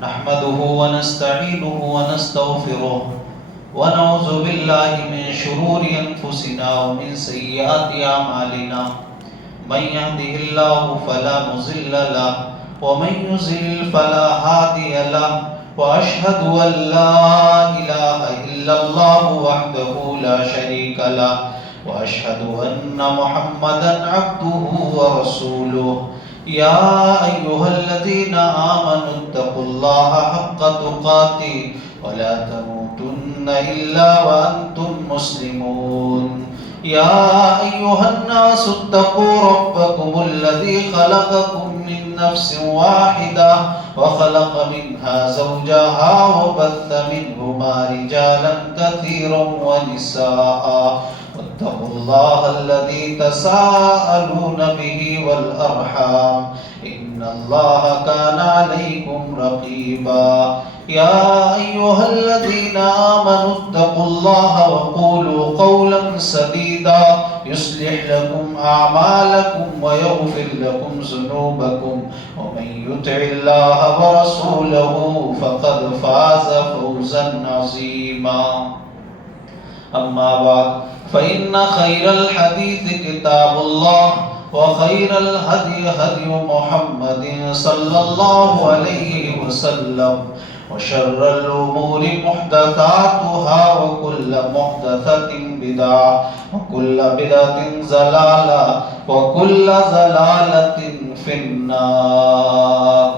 نحمده ونستعينه ونستغفره ونعوذ بالله من شرور أنفسنا ومن سيئات أعمالنا من يهده الله فلا مضل له ومن يضلل فلا هادي له وأشهد أن لا إله إلا الله وحده لا شريك له وأشهد أن محمدا عبده ورسوله يا أيها الذين آمنوا اتقوا الله حق تقاته ولا تموتن إلا وأنتم مسلمون يا أيها الناس اتقوا ربكم الذي خلقكم من نفس واحدة وخلق منها زوجها وبث منهما رجالا كثيرا ونساء واتقوا الله الذي تساءلون به والأرحام إن الله كان عليكم رقيبا يا أيها الذين آمنوا اتقوا الله وقولوا قولا سديدا يصلح لكم أعمالكم ويغفر لكم ذنوبكم ومن يطع الله ورسوله فقد فاز فوزا عظيما أما بعد فإن خير الحديث كتاب الله وخير الهدي هدي محمد صلى الله عليه وسلم وشر الأمور محدثاتها وكل محدثة بدعة وكل بدعة ضلالة وكل ضلالة في النار.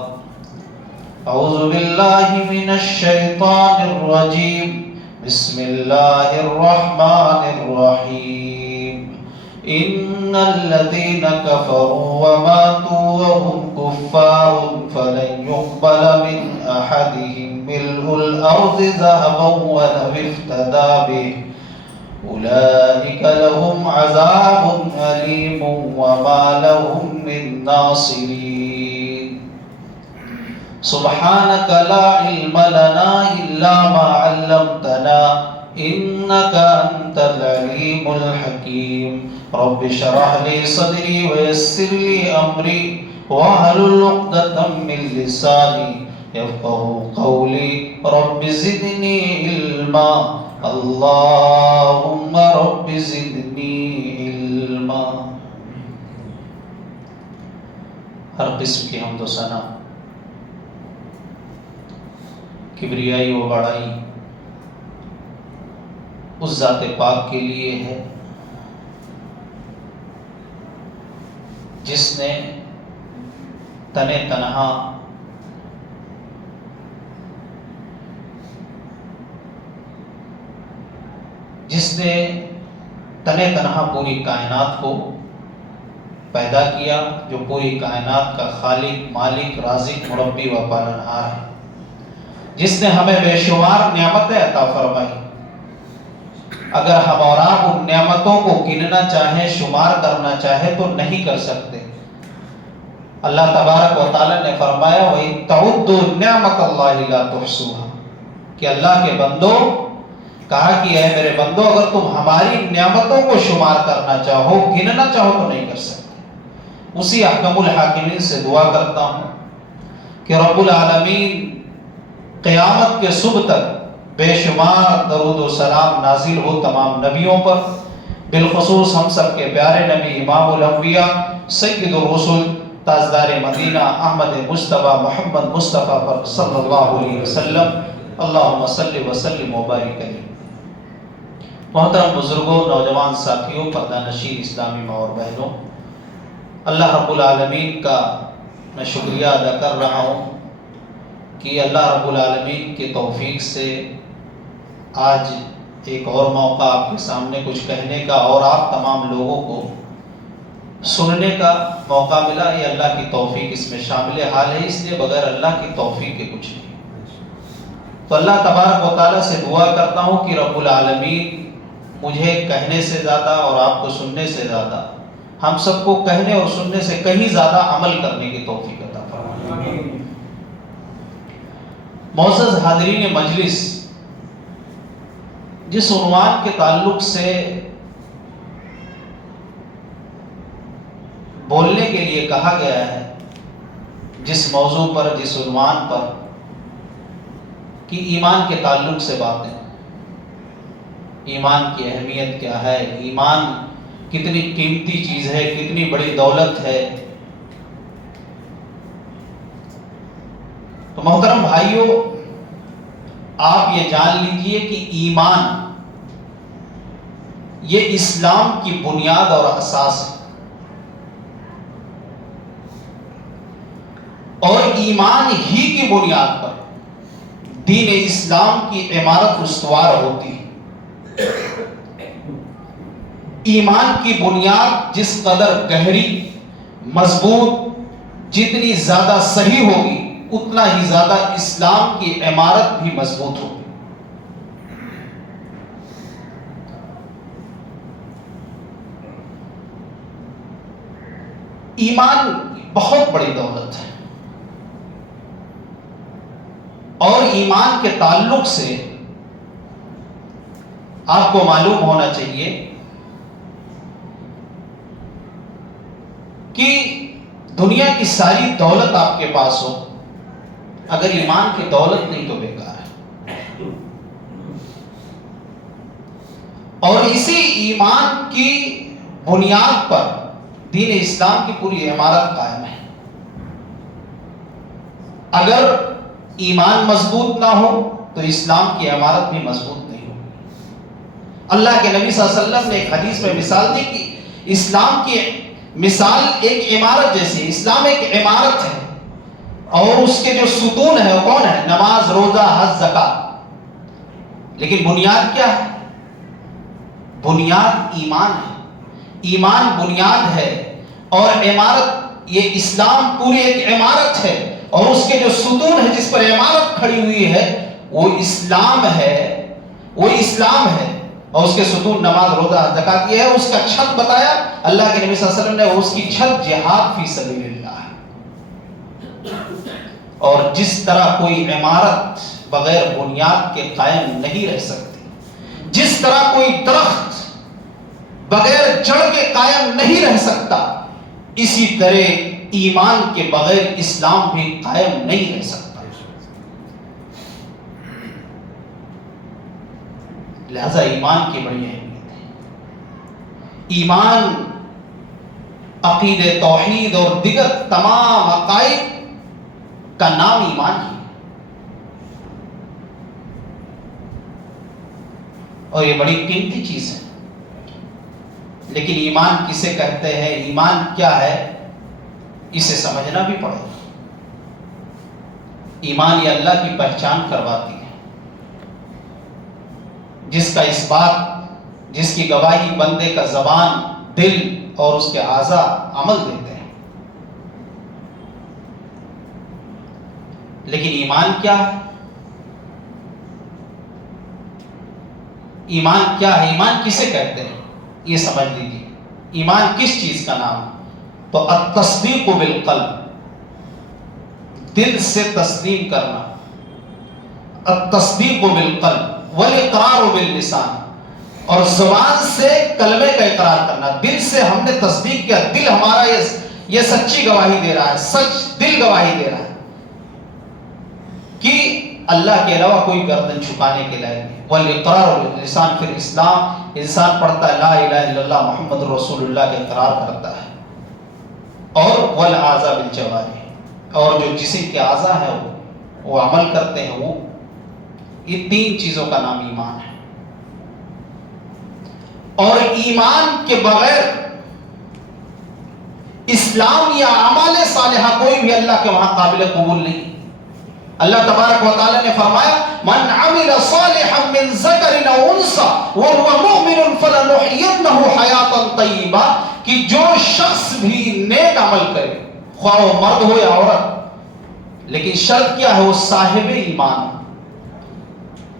أعوذ بالله من الشيطان الرجيم. بسم الله الرحمن الرحيم. إن الذين كفروا وماتوا وهم كفار فلن يقبل من أحدهم ملء الأرض ذهبا ولو افتدى به أولئك لهم عذاب أليم وما لهم من ناصرين. سبحانك لا علم لنا إلا ما علمتنا إنك أنت العليم الحكيم. رب اشرح لي صدري ويسر لي أمري واحلل عقدة من لساني يفقهوا قولي. رب زدني علما اللهم رب زدني علما. ہر قسم کی حمد و ثنا کبریائی و بڑائی اس ذات پاک کے لیے ہے جس نے تنے تنہا پوری کائنات کو پیدا کیا، جو پوری کائنات کا خالق، مالک، رازق، مربی و پالنہار ہے، جس نے ہمیں بے شمار نعمتیں عطا فرمائی. اگر ہم اور آپ ان نعمتوں کو گننا چاہیں، شمار کرنا چاہیں تو نہیں کر سکتے. اللہ تبارک و تعالی نے فرمایا وَإِن تَعُدُّوا نِعْمَتَ اللَّهِ لَا تُحْصُوهَا، کہ اللہ کے بندو، کہا کہ اے میرے بندو اگر تم ہماری نعمتوں کو شمار کرنا چاہو، گننا چاہو تو نہیں کر سکتے. اسی احکم الحاکمین سے دعا کرتا ہوں کہ رب العالمین قیامت کے صبح تک بے شمار درود و سلام نازل ہو تمام نبیوں پر، بالخصوص ہم سب کے پیارے نبی امام الانبیاء سید الرسل تاجدار مدینہ احمد مصطفیٰ محمد مصطفیٰ پر صلی اللہ علیہ وسلم. اللہم صلی وسلم وبارک علیہ. محترم بزرگوں، نوجوان ساتھیوں، پردہ نشین اسلامی ماں اور بہنوں، اللہ رب العالمین کا میں شکریہ ادا کر رہا ہوں کہ اللہ رب العالمین کے توفیق سے آج ایک اور موقع آپ کے سامنے کچھ کہنے کا اور آپ تمام لوگوں کو سننے کا موقع ملا. یہ اللہ کی توفیق اس میں شامل حال ہے، اس لیے بغیر اللہ کی توفیق کے کچھ نہیں. تو اللہ تبارک و تعالیٰ سے دعا کرتا ہوں کہ رب العالمین مجھے کہنے سے زیادہ اور آپ کو سننے سے زیادہ، ہم سب کو کہنے اور سننے سے کہیں زیادہ عمل کرنے کی توفیق عطا فرمائے. معزز حاضرین مجلس، جس عنوان کے تعلق سے بولنے کے لیے کہا گیا ہے، جس موضوع پر، جس عنوان پر کہ ایمان کے تعلق سے باتیں، ایمان کی اہمیت کیا ہے، ایمان کتنی قیمتی چیز ہے، کتنی بڑی دولت ہے. تو محترم بھائیوں، آپ یہ جان لیجئے کہ ایمان یہ اسلام کی بنیاد اور اساس ہے، اور ایمان ہی کی بنیاد پر دین اسلام کی عمارت استوار ہوتی ہے. ایمان کی بنیاد جس قدر گہری، مضبوط، جتنی زیادہ صحیح ہوگی، اتنا ہی زیادہ اسلام کی عمارت بھی مضبوط ہوگی. ایمان بہت بڑی دولت ہے، اور ایمان کے تعلق سے آپ کو معلوم ہونا چاہیے کہ دنیا کی ساری دولت آپ کے پاس ہو، اگر ایمان کی دولت نہیں تو بیکار ہے. اور اسی ایمان کی بنیاد پر دین اسلام کی پوری عمارت قائم ہے. اگر ایمان مضبوط نہ ہو تو اسلام کی عمارت بھی مضبوط نہیں ہو. اللہ کے نبی صلی اللہ علیہ وسلم نے ایک حدیث میں مثال دی کہ اسلام کی مثال ایک عمارت جیسی. اسلام ایک عمارت ہے، اور اس کے جو ستون ہے وہ کون ہے؟ نماز، روزہ، حج، زکات. لیکن بنیاد کیا ہے؟ بنیاد ایمان ہے. ایمان بنیاد ہے، اور عمارت، یہ اسلام پوری ایک عمارت ہے، اور اس کے جو ستون ہے جس پر عمارت کھڑی ہوئی ہے وہ اسلام ہے. وہ اسلام ہے، اور اس کے ستون نماز، روزہ، زکات یہ ہے. اس کا چھت بتایا اللہ کے نبی صلی اللہ علیہ وسلم نے، اس کی چھت جہاد فی سبیل اللہ ہے. اور جس طرح کوئی عمارت بغیر بنیاد کے قائم نہیں رہ سکتی، جس طرح کوئی درخت بغیر جڑ کے قائم نہیں رہ سکتا، اسی طرح ایمان کے بغیر اسلام بھی قائم نہیں رہ سکتا. لہذا ایمان کی بڑی اہمیت ہے. ایمان عقید توحید اور دیگر تمام عقائد کا نام ایمان ہی ہے. اور یہ بڑی قیمتی چیز ہے. لیکن ایمان کسے کہتے ہیں، ایمان کیا ہے، اسے سمجھنا بھی پڑے گا. ایمان یہ اللہ کی پہچان کرواتی ہے، جس کا اس بات، جس کی گواہی بندے کا زبان، دل اور اس کے اعضاء عمل دیتے ہیں. لیکن ایمان کیا ہے؟ ایمان کیا ہے، ایمان کسے کہتے ہیں، یہ سمجھ لیجیے. ایمان کس چیز کا نام ہے؟ تو التصدیق بالقلب، دل سے تسلیم کرنا. التصدیق بالقلب والاقرار باللسان، اور زبان سے کلمے کا اقرار کرنا. دل سے ہم نے تصدیق کیا، دل ہمارا یہ سچی گواہی دے رہا ہے، سچ دل گواہی دے رہا ہے کہ اللہ کے علاوہ کوئی گردن چھپانے کے لائق نہیں. والاقرار باللسان، پھر اسلام انسان پڑھتا ہے لا الہ الا اللہ محمد رسول اللہ کے اقرار کرتا ہے. اور والاعضاء بالجوارح، اور جو جسم کے اعضاء ہیں وہ عمل کرتے ہیں. وہ یہ تین چیزوں کا نام ایمان ہے. اور ایمان کے بغیر اسلام یا اعمال صالحہ کوئی بھی اللہ کے وہاں قابل قبول نہیں. اللہ تبارک و تعالی نے فرمایا من عمل صالحا من ذکر او انثى وهو مؤمن فلنحيينه حیاتا طیبہ، کہ جو شخص بھی نیک عمل کرے، خواہ وہ مرد ہو یا عورت، لیکن شرط کیا ہے؟ وہ صاحب ایمان.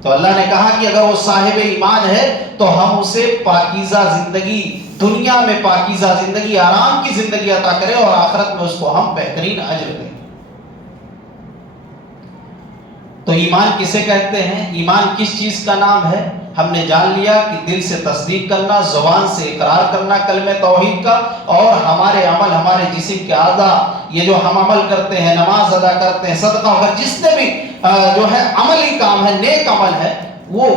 تو اللہ نے کہا کہ اگر وہ صاحب ایمان ہے تو ہم اسے پاکیزہ زندگی، دنیا میں پاکیزہ زندگی، آرام کی زندگی عطا کرے، اور آخرت میں اس کو ہم بہترین اجر دیں. تو ایمان کسے کہتے ہیں؟ ایمان کس چیز کا نام ہے؟ ہم نے جان لیا کہ دل سے تصدیق کرنا، زبان سے اقرار کرنا کلمہ توحید کا، اور ہمارے عمل، ہمارے جسم کے اعضاء، یہ جو ہم عمل کرتے ہیں، نماز ادا کرتے ہیں، صدقہ وغیرہ، جتنے بھی جو ہے عملی کام ہے، نیک عمل ہے، وہ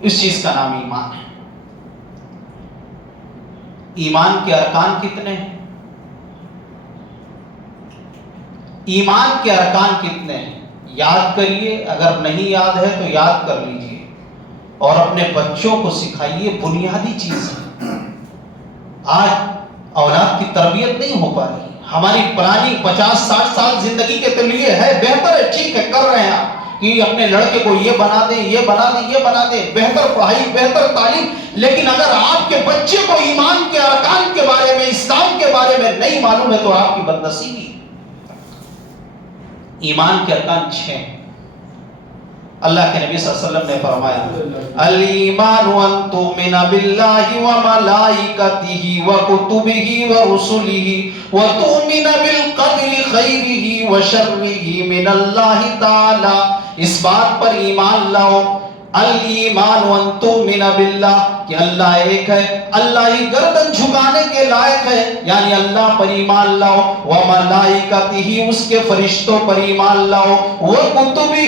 اس چیز کا نام ایمان ہے۔ ایمان کے ارکان کتنے ہیں؟ ایمان کے ارکان کتنے ہیں؟ یاد کریے، اگر نہیں یاد ہے تو یاد کر لیجئے، اور اپنے بچوں کو سکھائیے، بنیادی چیز ہے۔ آج اولاد کی تربیت نہیں ہو پا رہی، ہماری پرانی 50-60 سال زندگی کے لیے ہے، بہتر ہے، ٹھیک ہے، کر رہے ہیں آپ کہ اپنے لڑکے کو یہ بنا دیں، یہ بنا دیں، یہ بنا دیں، بہتر پڑھائی، بہتر تعلیم، لیکن اگر آپ کے بچے کو ایمان کے ارکان کے بارے میں، اسلام کے بارے میں نہیں معلوم ہے تو آپ کی بدنصیبی۔ ایمان کے ارکان 6 ہیں۔ اللہ کے نبی صلی اللہ علیہ وسلم نے فرمایا، الایمان ان تؤمن باللہ وملائکتہ وکتبہ ورسلہ وتؤمن بالقدر خیرہ وشرہ من اللہ تعالی۔ اس بات پر ایمان لاؤ، الایمان ان تؤمن باللہ، کہ اللہ ایک ہے، اللہ ہی گردن جھکانے کے لائق ہے، یعنی اللہ پر ایمان لاؤ، وملائکتہ، اس کے فرشتوں پر ایمان لاؤ، وکتبہ،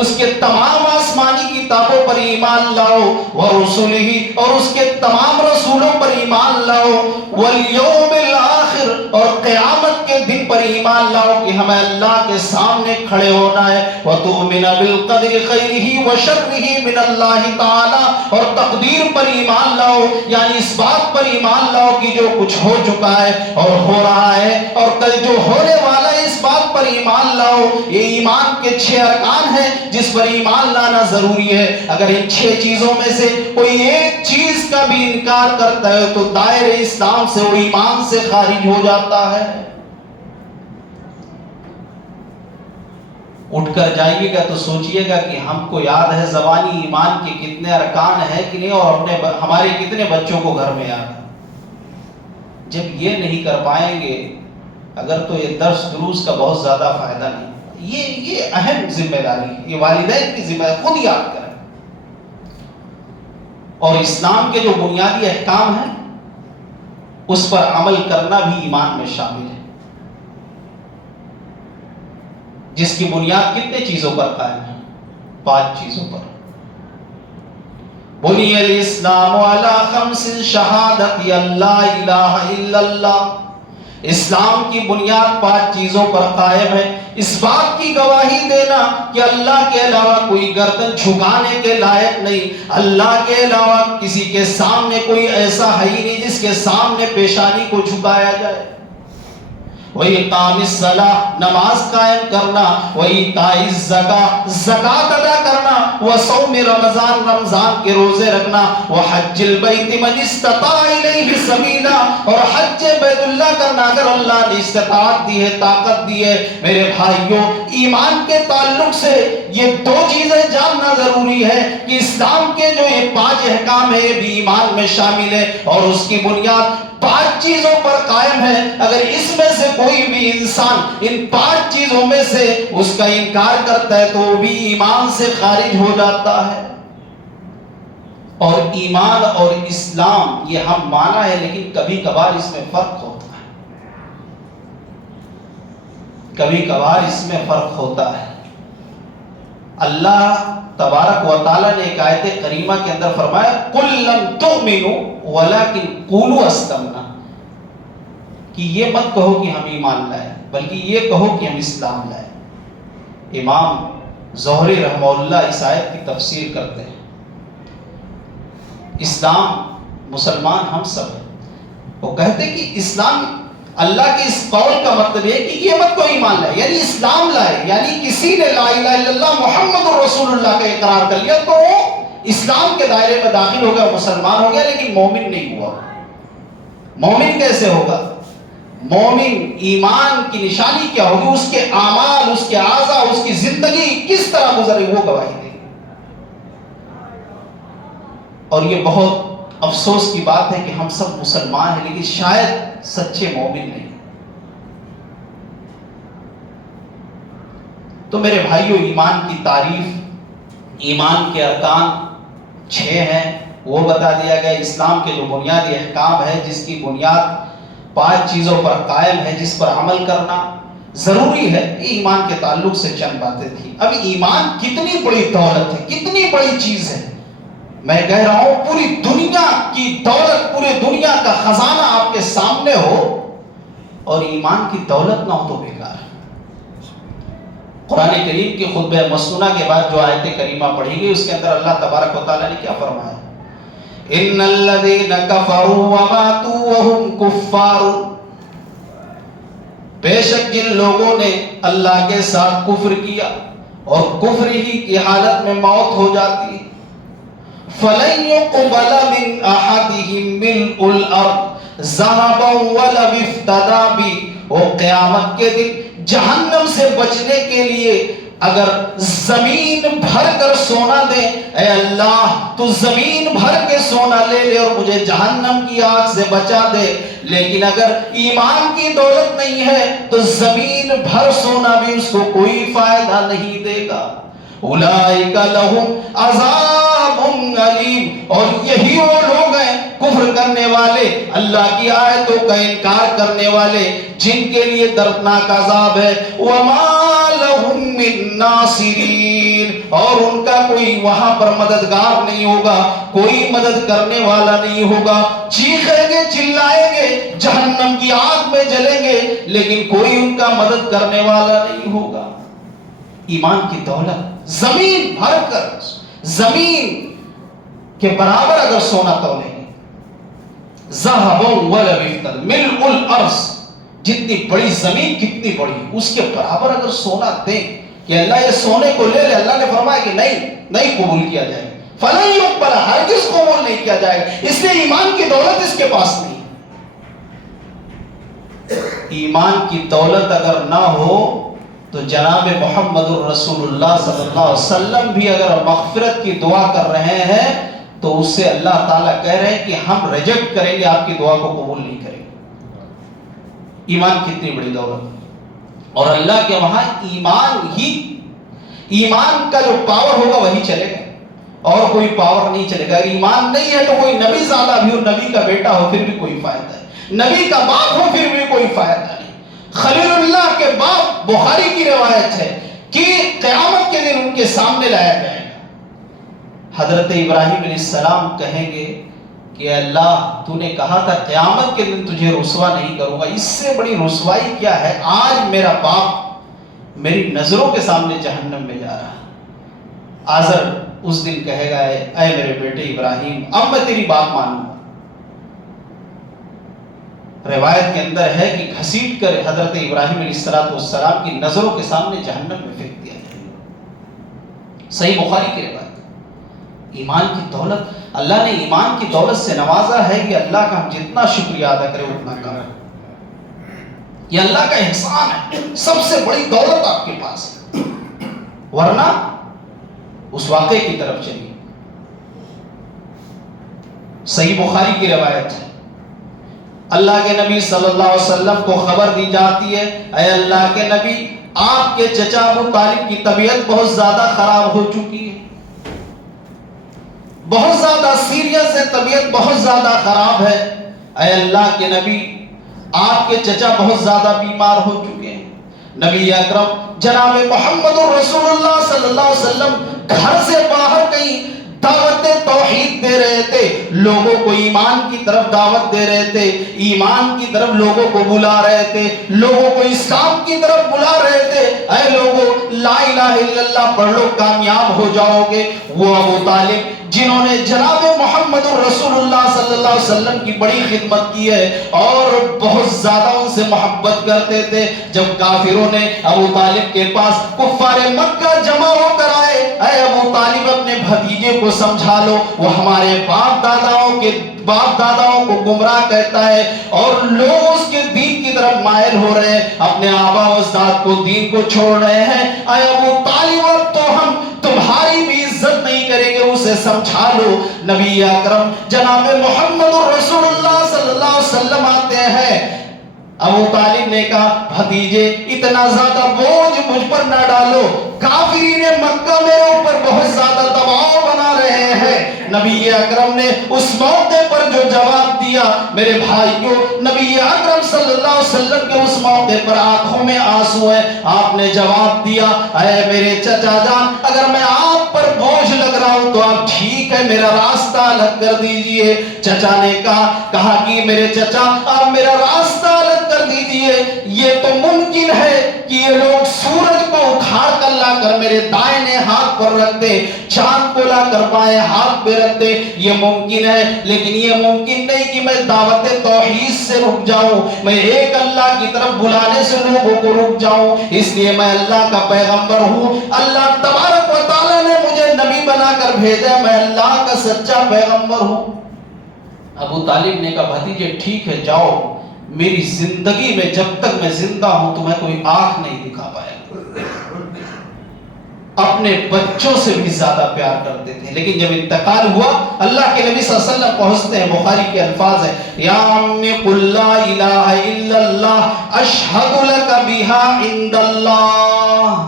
اس کے تمام آسمانی کتابوں پر ایمان لاؤ، ورسلہ، اور اس کے تمام رسولوں پر ایمان لاؤ، والیوم الآخر، اور قیامت کے دن پر ایمان لاؤ کہ ہمیں اللہ کے سامنے کھڑے ہونا ہے، وتؤمن بالقدر خیرہ وشرہ من اللہ تعالی، اور تقدیر پر ایمان لاؤ، یعنی اس بات پر ایمان لاؤ کہ جو کچھ ہو چکا ہے اور ہو رہا ہے اور کل جو ہونے والا ہے، اس بات پر ایمان لاؤ۔ یہ ایمان کے 6 ارکان ہیں جس پر ایمان لانا ضروری ہے۔ اگر ان 6 چیزوں میں سے کوئی ایک چیز کا بھی انکار کرتا ہے تو دائرہ اسلام سے، وہ ایمان سے خارج ہو جاتا ہے۔ اٹھ کر جائیے گا تو سوچئے گا کہ ہم کو یاد ہے زبانی ایمان کے کتنے ارکان ہیں کہ نہیں، اور ہمارے کتنے بچوں کو گھر میں یاد ہے۔ جب یہ نہیں کر پائیں گے اگر، تو یہ درس دروس کا بہت زیادہ فائدہ نہیں۔ یہ اہم ذمہ داری ہے، یہ والدین کی ذمہ داری، خود یاد کریں۔ اور اسلام کے جو بنیادی احکام ہیں اس پر عمل کرنا بھی ایمان میں شامل ہے، جس کی بنیاد کتنے چیزوں پر قائم ہے؟ 5 چیزوں پر۔ بنی الاسلام علی 5 شہادت اللہ الہ الا اللہ۔ اسلام کی بنیاد 5 چیزوں پر قائم ہے۔ اس بات کی گواہی دینا کہ اللہ کے علاوہ کوئی گردن جھکانے کے لائق نہیں، اللہ کے علاوہ کسی کے سامنے کوئی ایسا ہے ہی نہیں جس کے سامنے پیشانی کو جھکایا جائے۔ وَإِقَامِ الصَّلَاةِ، نماز قائم کرنا، وَإِيتَاءِ الزَّكَاةِ، زکوٰۃ ادا کرنا، وَصَوْمِ رمضان، رمضان کے روزے رکھنا، وَحَجِّ الْبَيْتِ مَنِ اسْتَطَاعَ إِلَيْهِ سَبِيلًا، اور حج بیت اللہ کرنا اگر اللہ نے استطاعت دی ہے، طاقت دی ہے۔ میرے بھائیوں، ایمان کے تعلق سے یہ 2 چیزیں جاننا ضروری ہے کہ اسلام کے جو یہ 5 احکام ہیں یہ بھی ایمان میں شامل ہے، اور اس کی بنیاد 5 چیزوں پر قائم ہے۔ اگر اس میں سے کوئی بھی انسان ان 5 چیزوں میں سے اس کا انکار کرتا ہے تو وہ بھی ایمان سے خارج ہو جاتا ہے۔ اور ایمان اور اسلام یہ ہم مانا ہے، لیکن کبھی کبھار اس میں فرق ہوتا ہے، کبھی کبھار اس میں فرق ہوتا ہے۔ اللہ تبارک و تعالیٰ نے ایک آیت کریمہ کے اندر فرمایا، قُل لَمْ تُؤْمِنُوا وَلَكِنْ قُولُوا أَسْلَمْنَا، کہ یہ مت کہو کہ ہم ایمان لائے، بلکہ یہ کہو کہ ہم اسلام لائے۔ امام زہری رحمہ اللہ اس آیت کی تفسیر کرتے ہیں، اسلام مسلمان ہم سب ہیں، وہ کہتے ہیں کہ اسلام، اللہ کے اس قول کا مطلب ہے کہ یہ مت کو ایمان لائے، یعنی اسلام لائے، یعنی کسی نے لا الہ الا اللہ محمد رسول اللہ کا اقرار کر لیا تو وہ اسلام کے دائرے میں داخل ہو گیا، مسلمان ہو گیا، لیکن مومن نہیں ہوا۔ مومن کیسے ہوگا؟ مومن ایمان کی نشانی کیا ہوگی، اس کے اعمال، اس کے اعضاء، اس کی زندگی کس طرح گزری، وہ گواہی دے گی۔ اور یہ بہت افسوس کی بات ہے کہ ہم سب مسلمان ہیں لیکن شاید سچے مومن نہیں۔ تو میرے بھائیوں، ایمان کی تعریف، ایمان کے ارکان 6 ہیں، وہ بتا دیا گیا۔ اسلام کے جو بنیادی احکام ہے، جس کی بنیاد 5 چیزوں پر قائم ہے، جس پر عمل کرنا ضروری ہے، یہ ایمان کے تعلق سے چند باتیں تھیں۔ اب ایمان کتنی بڑی دولت ہے، کتنی بڑی چیز ہے، میں کہہ رہا ہوں پوری دنیا کی دولت، پوری دنیا کا خزانہ آپ کے سامنے ہو اور ایمان کی دولت نہ ہو تو بیکار ہے۔ قرآن کریم کی خطبہ مسنونہ کے بعد جو آیت کریمہ پڑھی گئی، اس کے اندر اللہ تبارک و تعالیٰ نے کیا فرمایا؟ ان الذین کفروا وماتوا وهم کفار، بے شک جن لوگوں نے اللہ کے ساتھ کفر کیا اور کفر ہی کی حالت میں موت ہو جاتی ہے، فَلَن يُقْبَلَ مِنْ أَحَدِهِمْ مِلْءُ الْأَرْضِ ذَهَبًا وَلَوِ افْتَدَىٰ بِهِ، وہ قیامت کے دن جہنم سے بچنے کے لیے اگر زمین بھر کر سونا دے، اے اللہ تو زمین بھر کے سونا لے لے اور مجھے جہنم کی آگ سے بچا دے، لیکن اگر ایمان کی دولت نہیں ہے تو زمین بھر سونا بھی اس کو کوئی فائدہ نہیں دے گا۔ اولئک لہم عذاب علیم، اور یہی وہ لوگ ہیں کفر کرنے والے، اللہ کی آیتوں کا انکار کرنے والے، جن کے لیے دردناک عذاب ہے۔ وما لہم من ناصرین، اور ان کا کوئی وہاں پر مددگار نہیں ہوگا، کوئی مدد کرنے والا نہیں ہوگا۔ چیخیں گے، چلائیں گے، جہنم کی آگ میں جلیں گے، لیکن کوئی ان کا مدد کرنے والا نہیں ہوگا۔ ایمان کی دولت، زمین بھر کر، زمین کے برابر اگر سونا تولیں گے، ذَهَبًا وَلَوِ افْتَدَىٰ مِلْءُ الْأَرْضِ، جتنی بڑی زمین کتنی بڑی، اس کے برابر اگر سونا دیں کہ اللہ یہ سونے کو لے لے، اللہ نے فرمایا کہ نہیں قبول کیا جائے، فَلَن يُقْبَلَ، ہرگز قبول نہیں کیا جائے گا، اس لیے ایمان کی دولت اس کے پاس نہیں۔ ایمان کی دولت اگر نہ ہو تو جناب محمد الرسول اللہ صلی اللہ علیہ وسلم بھی اگر مغفرت کی دعا کر رہے ہیں تو اس سے اللہ تعالیٰ کہہ رہے ہیں کہ ہم ریجیکٹ کریں گے، آپ کی دعا کو قبول نہیں کریں گے۔ ایمان کتنی بڑی دولت، اور اللہ کے وہاں ایمان کا جو پاور ہوگا وہی چلے گا، اور کوئی پاور نہیں چلے گا۔ اگر ایمان نہیں ہے تو کوئی نبی زادہ بھی ہو، نبی کا بیٹا ہو، پھر بھی کوئی فائدہ ہے، نبی کا باپ ہو، پھر بھی کوئی فائدہ نہیں۔ خلیل اللہ کے باپ، بخاری کی روایت ہے کہ قیامت کے دن ان کے سامنے لایا جائے گا، حضرت ابراہیم علیہ السلام کہیں گے کہ اللہ تو نے کہا تھا قیامت کے دن تجھے رسوا نہیں کروں گا، اس سے بڑی رسوائی کیا ہے، آج میرا باپ میری نظروں کے سامنے جہنم میں جا رہا ہے۔ آزر اس دن کہے گا اے میرے بیٹے ابراہیم، اب میں تیری بات مانوں گا۔ روایت کے اندر ہے کہ گھسیٹ کر حضرت ابراہیم علیہ السلام کی نظروں کے سامنے جہنم میں پھینک دیا جائے۔ صحیح بخاری کی روایت۔ ایمان کی دولت، اللہ نے ایمان کی دولت سے نوازا ہے کہ اللہ کا ہم جتنا شکریہ ادا کرے اتنا کم ہے۔ یہ اللہ کا احسان ہے، سب سے بڑی دولت آپ کے پاس ہے، ورنہ اس واقعے کی طرف چلیے۔ صحیح بخاری کی روایت ہے، اللہ کے نبی صلی اللہ علیہ وسلم کو خبر دی جاتی ہے، اے اللہ کے نبی، آپ کے چچا ابو طالب کی طبیعت بہت زیادہ خراب ہو چکی ہے، بہت زیادہ سیریس ہے، طبیعت بہت زیادہ خراب ہے۔ اے اللہ کے نبی، آپ کے چچا بہت زیادہ بیمار ہو چکے ہیں۔ نبی اکرم جناب محمد الرسول اللہ صلی اللہ علیہ وسلم گھر سے باہر کہیں دعوت توحید دے رہے تھے، لوگوں کو ایمان کی طرف دعوت دے رہے تھے، ایمان کی طرف لوگوں کو بلا رہے تھے، لوگوں کو اسلام کی طرف بلا رہے تھے۔ اے لوگوں، لا الہ الا اللہ پڑھ لو کامیاب ہو جاؤ گے۔ وہ ابو طالب جنہوں نے جناب محمد الرسول اللہ صلی اللہ علیہ وسلم کی بڑی خدمت کی ہے اور بہت زیادہ ان سے محبت کرتے تھے، جب کافروں نے ابو طالب کے پاس کفار مکہ جمع ہو کر آئے، اے ابو طالب اپنے بھتیجے کو سمجھا لو، وہ ہمارے باپ داداؤں کو گمراہ کہتا ہے اور لوگ اس کے دین کی طرف مائل ہو رہے ہیں، اپنے آبا و اجداد کو دین کو چھوڑ رہے ہیں۔ اے ابو طالب، اب تو ہم تمہاری بھی عزت نہیں کریں گے، اسے سمجھا لو۔ نبی اکرم جناب محمد الرسول اللہ صلی اللہ علیہ وسلم آتے ہیں، ابو طالب نے کہا بھتیجے اتنا زیادہ بوجھ مجھ پر نہ ڈالو، کافرین مکہ میرے اوپر بہت زیادہ دباؤ بنا رہے ہیں۔ نبی اکرم نے اس موقع پر جو جواب دیا میرے بھائیوں، نبی اکرم صلی اللہ علیہ وسلم کے اس موقع پر آنکھوں میں آنسو ہے، آپ نے جواب دیا اے میرے چچا جان، اگر میں آپ پر بوجھ لگ رہا ہوں تو آپ ٹھیک ہے میرا راستہ الگ کر دیجئے۔ چچا نے کہا کہ میرے چچا آپ میرا راستہ الگ کر دیجئے، یہ تو ممکن ہے کہ یہ لوگ سورج کو اکھاڑ کر لا کر میرے دائیں ہاتھ پر رکھ دیں، چاند کو لا کر بائیں ہاتھ پہ رکھ دیں، یہ ممکن ہے، لیکن یہ ممکن نہیں کہ میں دعوت توحید سے رک جاؤں، میں ایک اللہ کی طرف بلانے سے لوگوں کو رک جاؤں، اس لیے میں اللہ کا پیغمبر ہوں، اللہ تبارک و تعالیٰ نے مجھے نبی بنا کر بھیجا، میں اللہ کا سچا پیغمبر ہوں۔ ابو طالب نے کہا بھتیجے ٹھیک ہے جاؤ، میری زندگی میں جب تک میں زندہ ہوں تمہیں کوئی آنکھ نہیں دکھا پائے گا۔ اپنے بچوں سے بھی زیادہ پیار کرتے تھے، لیکن جب انتقال ہوا اللہ کے نبی صلی اللہ علیہ وسلم پہنچتے ہیں، بخاری کے الفاظ ہیں یا امی قل لا الہ الا اللہ اشہد لک بہا عند اللہ،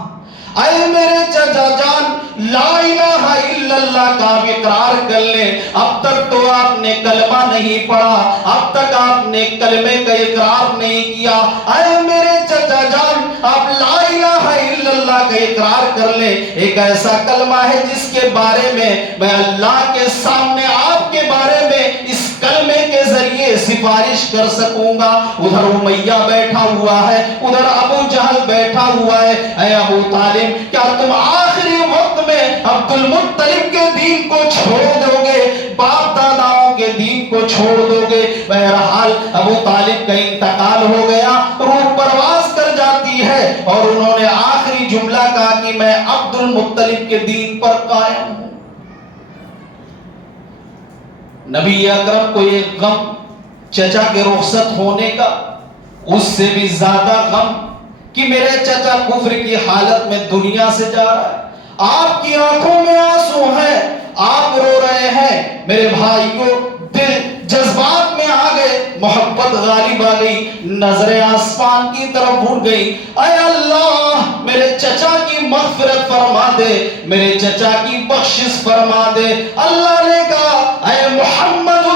اے میرے چچا جان لا الہ الا اللہ کا آپ اقرار کر لیں، اب تک تو آپ نے کلمہ نہیں پڑھا، اب تک آپ نے کلمے کا اقرار نہیں کیا، اے میرے چچا جان آپ لا الہ الا اللہ کا اقرار کر لیں، ایک ایسا کلمہ ہے جس کے بارے میں اللہ کے سامنے آپ کے بارے میں اس کلمے کے ذریعے سفارش کر سکوں گا۔ ادھر امیہ بیٹھا ہوا ہے، ادھر ابو جہل بیٹھا ہوا ہے، اے ابو طالب کیا تم آخری وقت میں عبد المطلب کے دین کو چھوڑ دو گے، باپ داداؤں کے دین کو چھوڑ دو گے؟ بہرحال ابو طالب کا انتقال ہو گیا، روح پرواز کر جاتی ہے اور انہوں نے آخری جملہ کہا کہ میں عبد المطلب کے دین پر قائم ہوں۔ نبی اکرم کو یہ غم چچا کے رخصت ہونے کا، اس سے بھی زیادہ غم کہ میرے چچا کفر کی حالت میں دنیا سے جا رہا ہے، آپ کی آنکھوں میں آنسو ہیں، آپ رو رہے ہیں۔ میرے بھائیوں دل جذبات میں آ گئے، محبت غالب آ گئی، نظریں آسمان کی طرف اٹھ گئی، اے اللہ میرے چچا کی مغفرت فرما دے، میرے چچا کی بخشش فرما دے۔ اللہ نے کہا اے محمد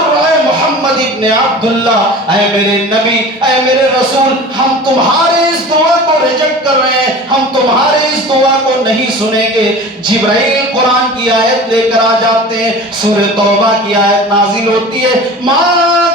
ابن عبداللہ، اے میرے نبی، اے میرے رسول، ہم تمہارے اس دعا کو ریجیکٹ کر رہے ہیں، ہم تمہارے اس دعا کو نہیں سنیں گے۔ جبرائیل قرآن کی آیت لے کر آ جاتے ہیں، سورہ توبہ کی آیت نازل ہوتی ہے، ما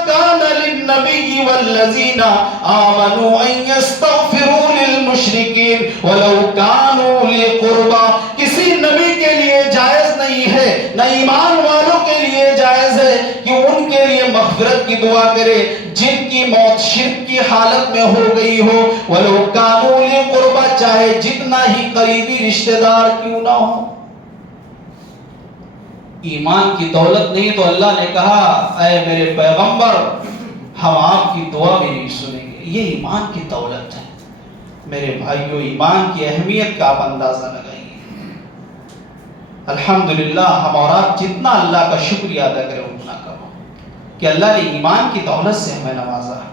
کان للنبی والذین آمنوا ان یستغفروا للمشرکین ولو کانوا اولی قربا، کسی نبی کے لیے جائز نہیں ہے، نہ ایمان والوں کے لیے جائز ہے کہ ان کے لیے مغفرت کی دعا کرے جن کی موت شرک کی حالت میں ہو گئی ہو، وَلَوْ كَانُوا أُولِي قُرْبَىٰ، چاہے جتنا ہی قریبی رشتہ دار کیوں نہ ہو۔ ایمان کی دولت نہیں تو اللہ نے کہا اے میرے پیغمبر ہم آپ کی دعا بھی نہیں سنیں گے، یہ ایمان کی دولت ہے۔ میرے بھائیوں ایمان کی اہمیت کا آپ اندازہ لگائیے۔ الحمدللہ ہم اور آپ جتنا اللہ کا شکریہ ادا کریں اتنا کم کہ اللہ نے ایمان کی دولت سے ہمیں نوازا ہے۔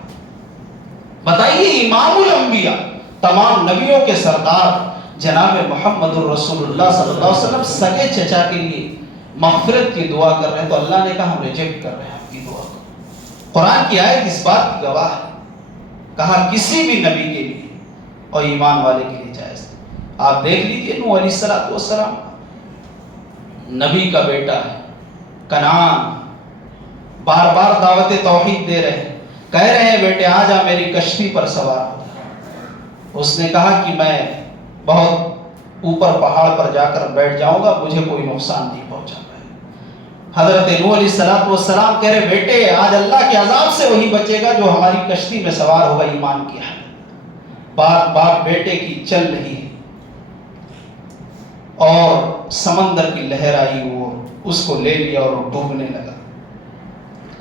بتائیے امام الانبیاء، تمام نبیوں کے سردار جناب محمد الرسول اللہ صلی اللہ علیہ وسلم سگے چچا کے لیے مغفرت کی دعا کر رہے ہیں تو اللہ نے کہا ہم ریجیکٹ کر رہے ہیں آپ کی دعا کو۔ قرآن کی آیت اس بات کی گواہ ہے، کہا کسی بھی نبی کے لیے اور ایمان والے کے لیے جائز ہے۔ آپ دیکھ لیجئے نوح علیہ السلام نبی کا بیٹا ہے، کنعان بار بار دعوت توحید دے رہے ہیں، کہہ رہے ہیں بیٹے آ جا میری کشتی پر سوار ہو۔ اس نے کہا کہ میں بہت اوپر پہاڑ پر جا کر بیٹھ جاؤں گا، مجھے کوئی نقصان نہیں پہنچا پائے۔ حضرت نوح علیہ السلام کہہ رہے بیٹے آج اللہ کے عذاب سے وہی بچے گا جو ہماری کشتی میں سوار ہوگا ایمان کی حالت۔ بات بات بیٹے کی چل رہی ہے اور سمندر کی لہر آئی، وہ اس کو لے لیا اور ڈوبنے لگا۔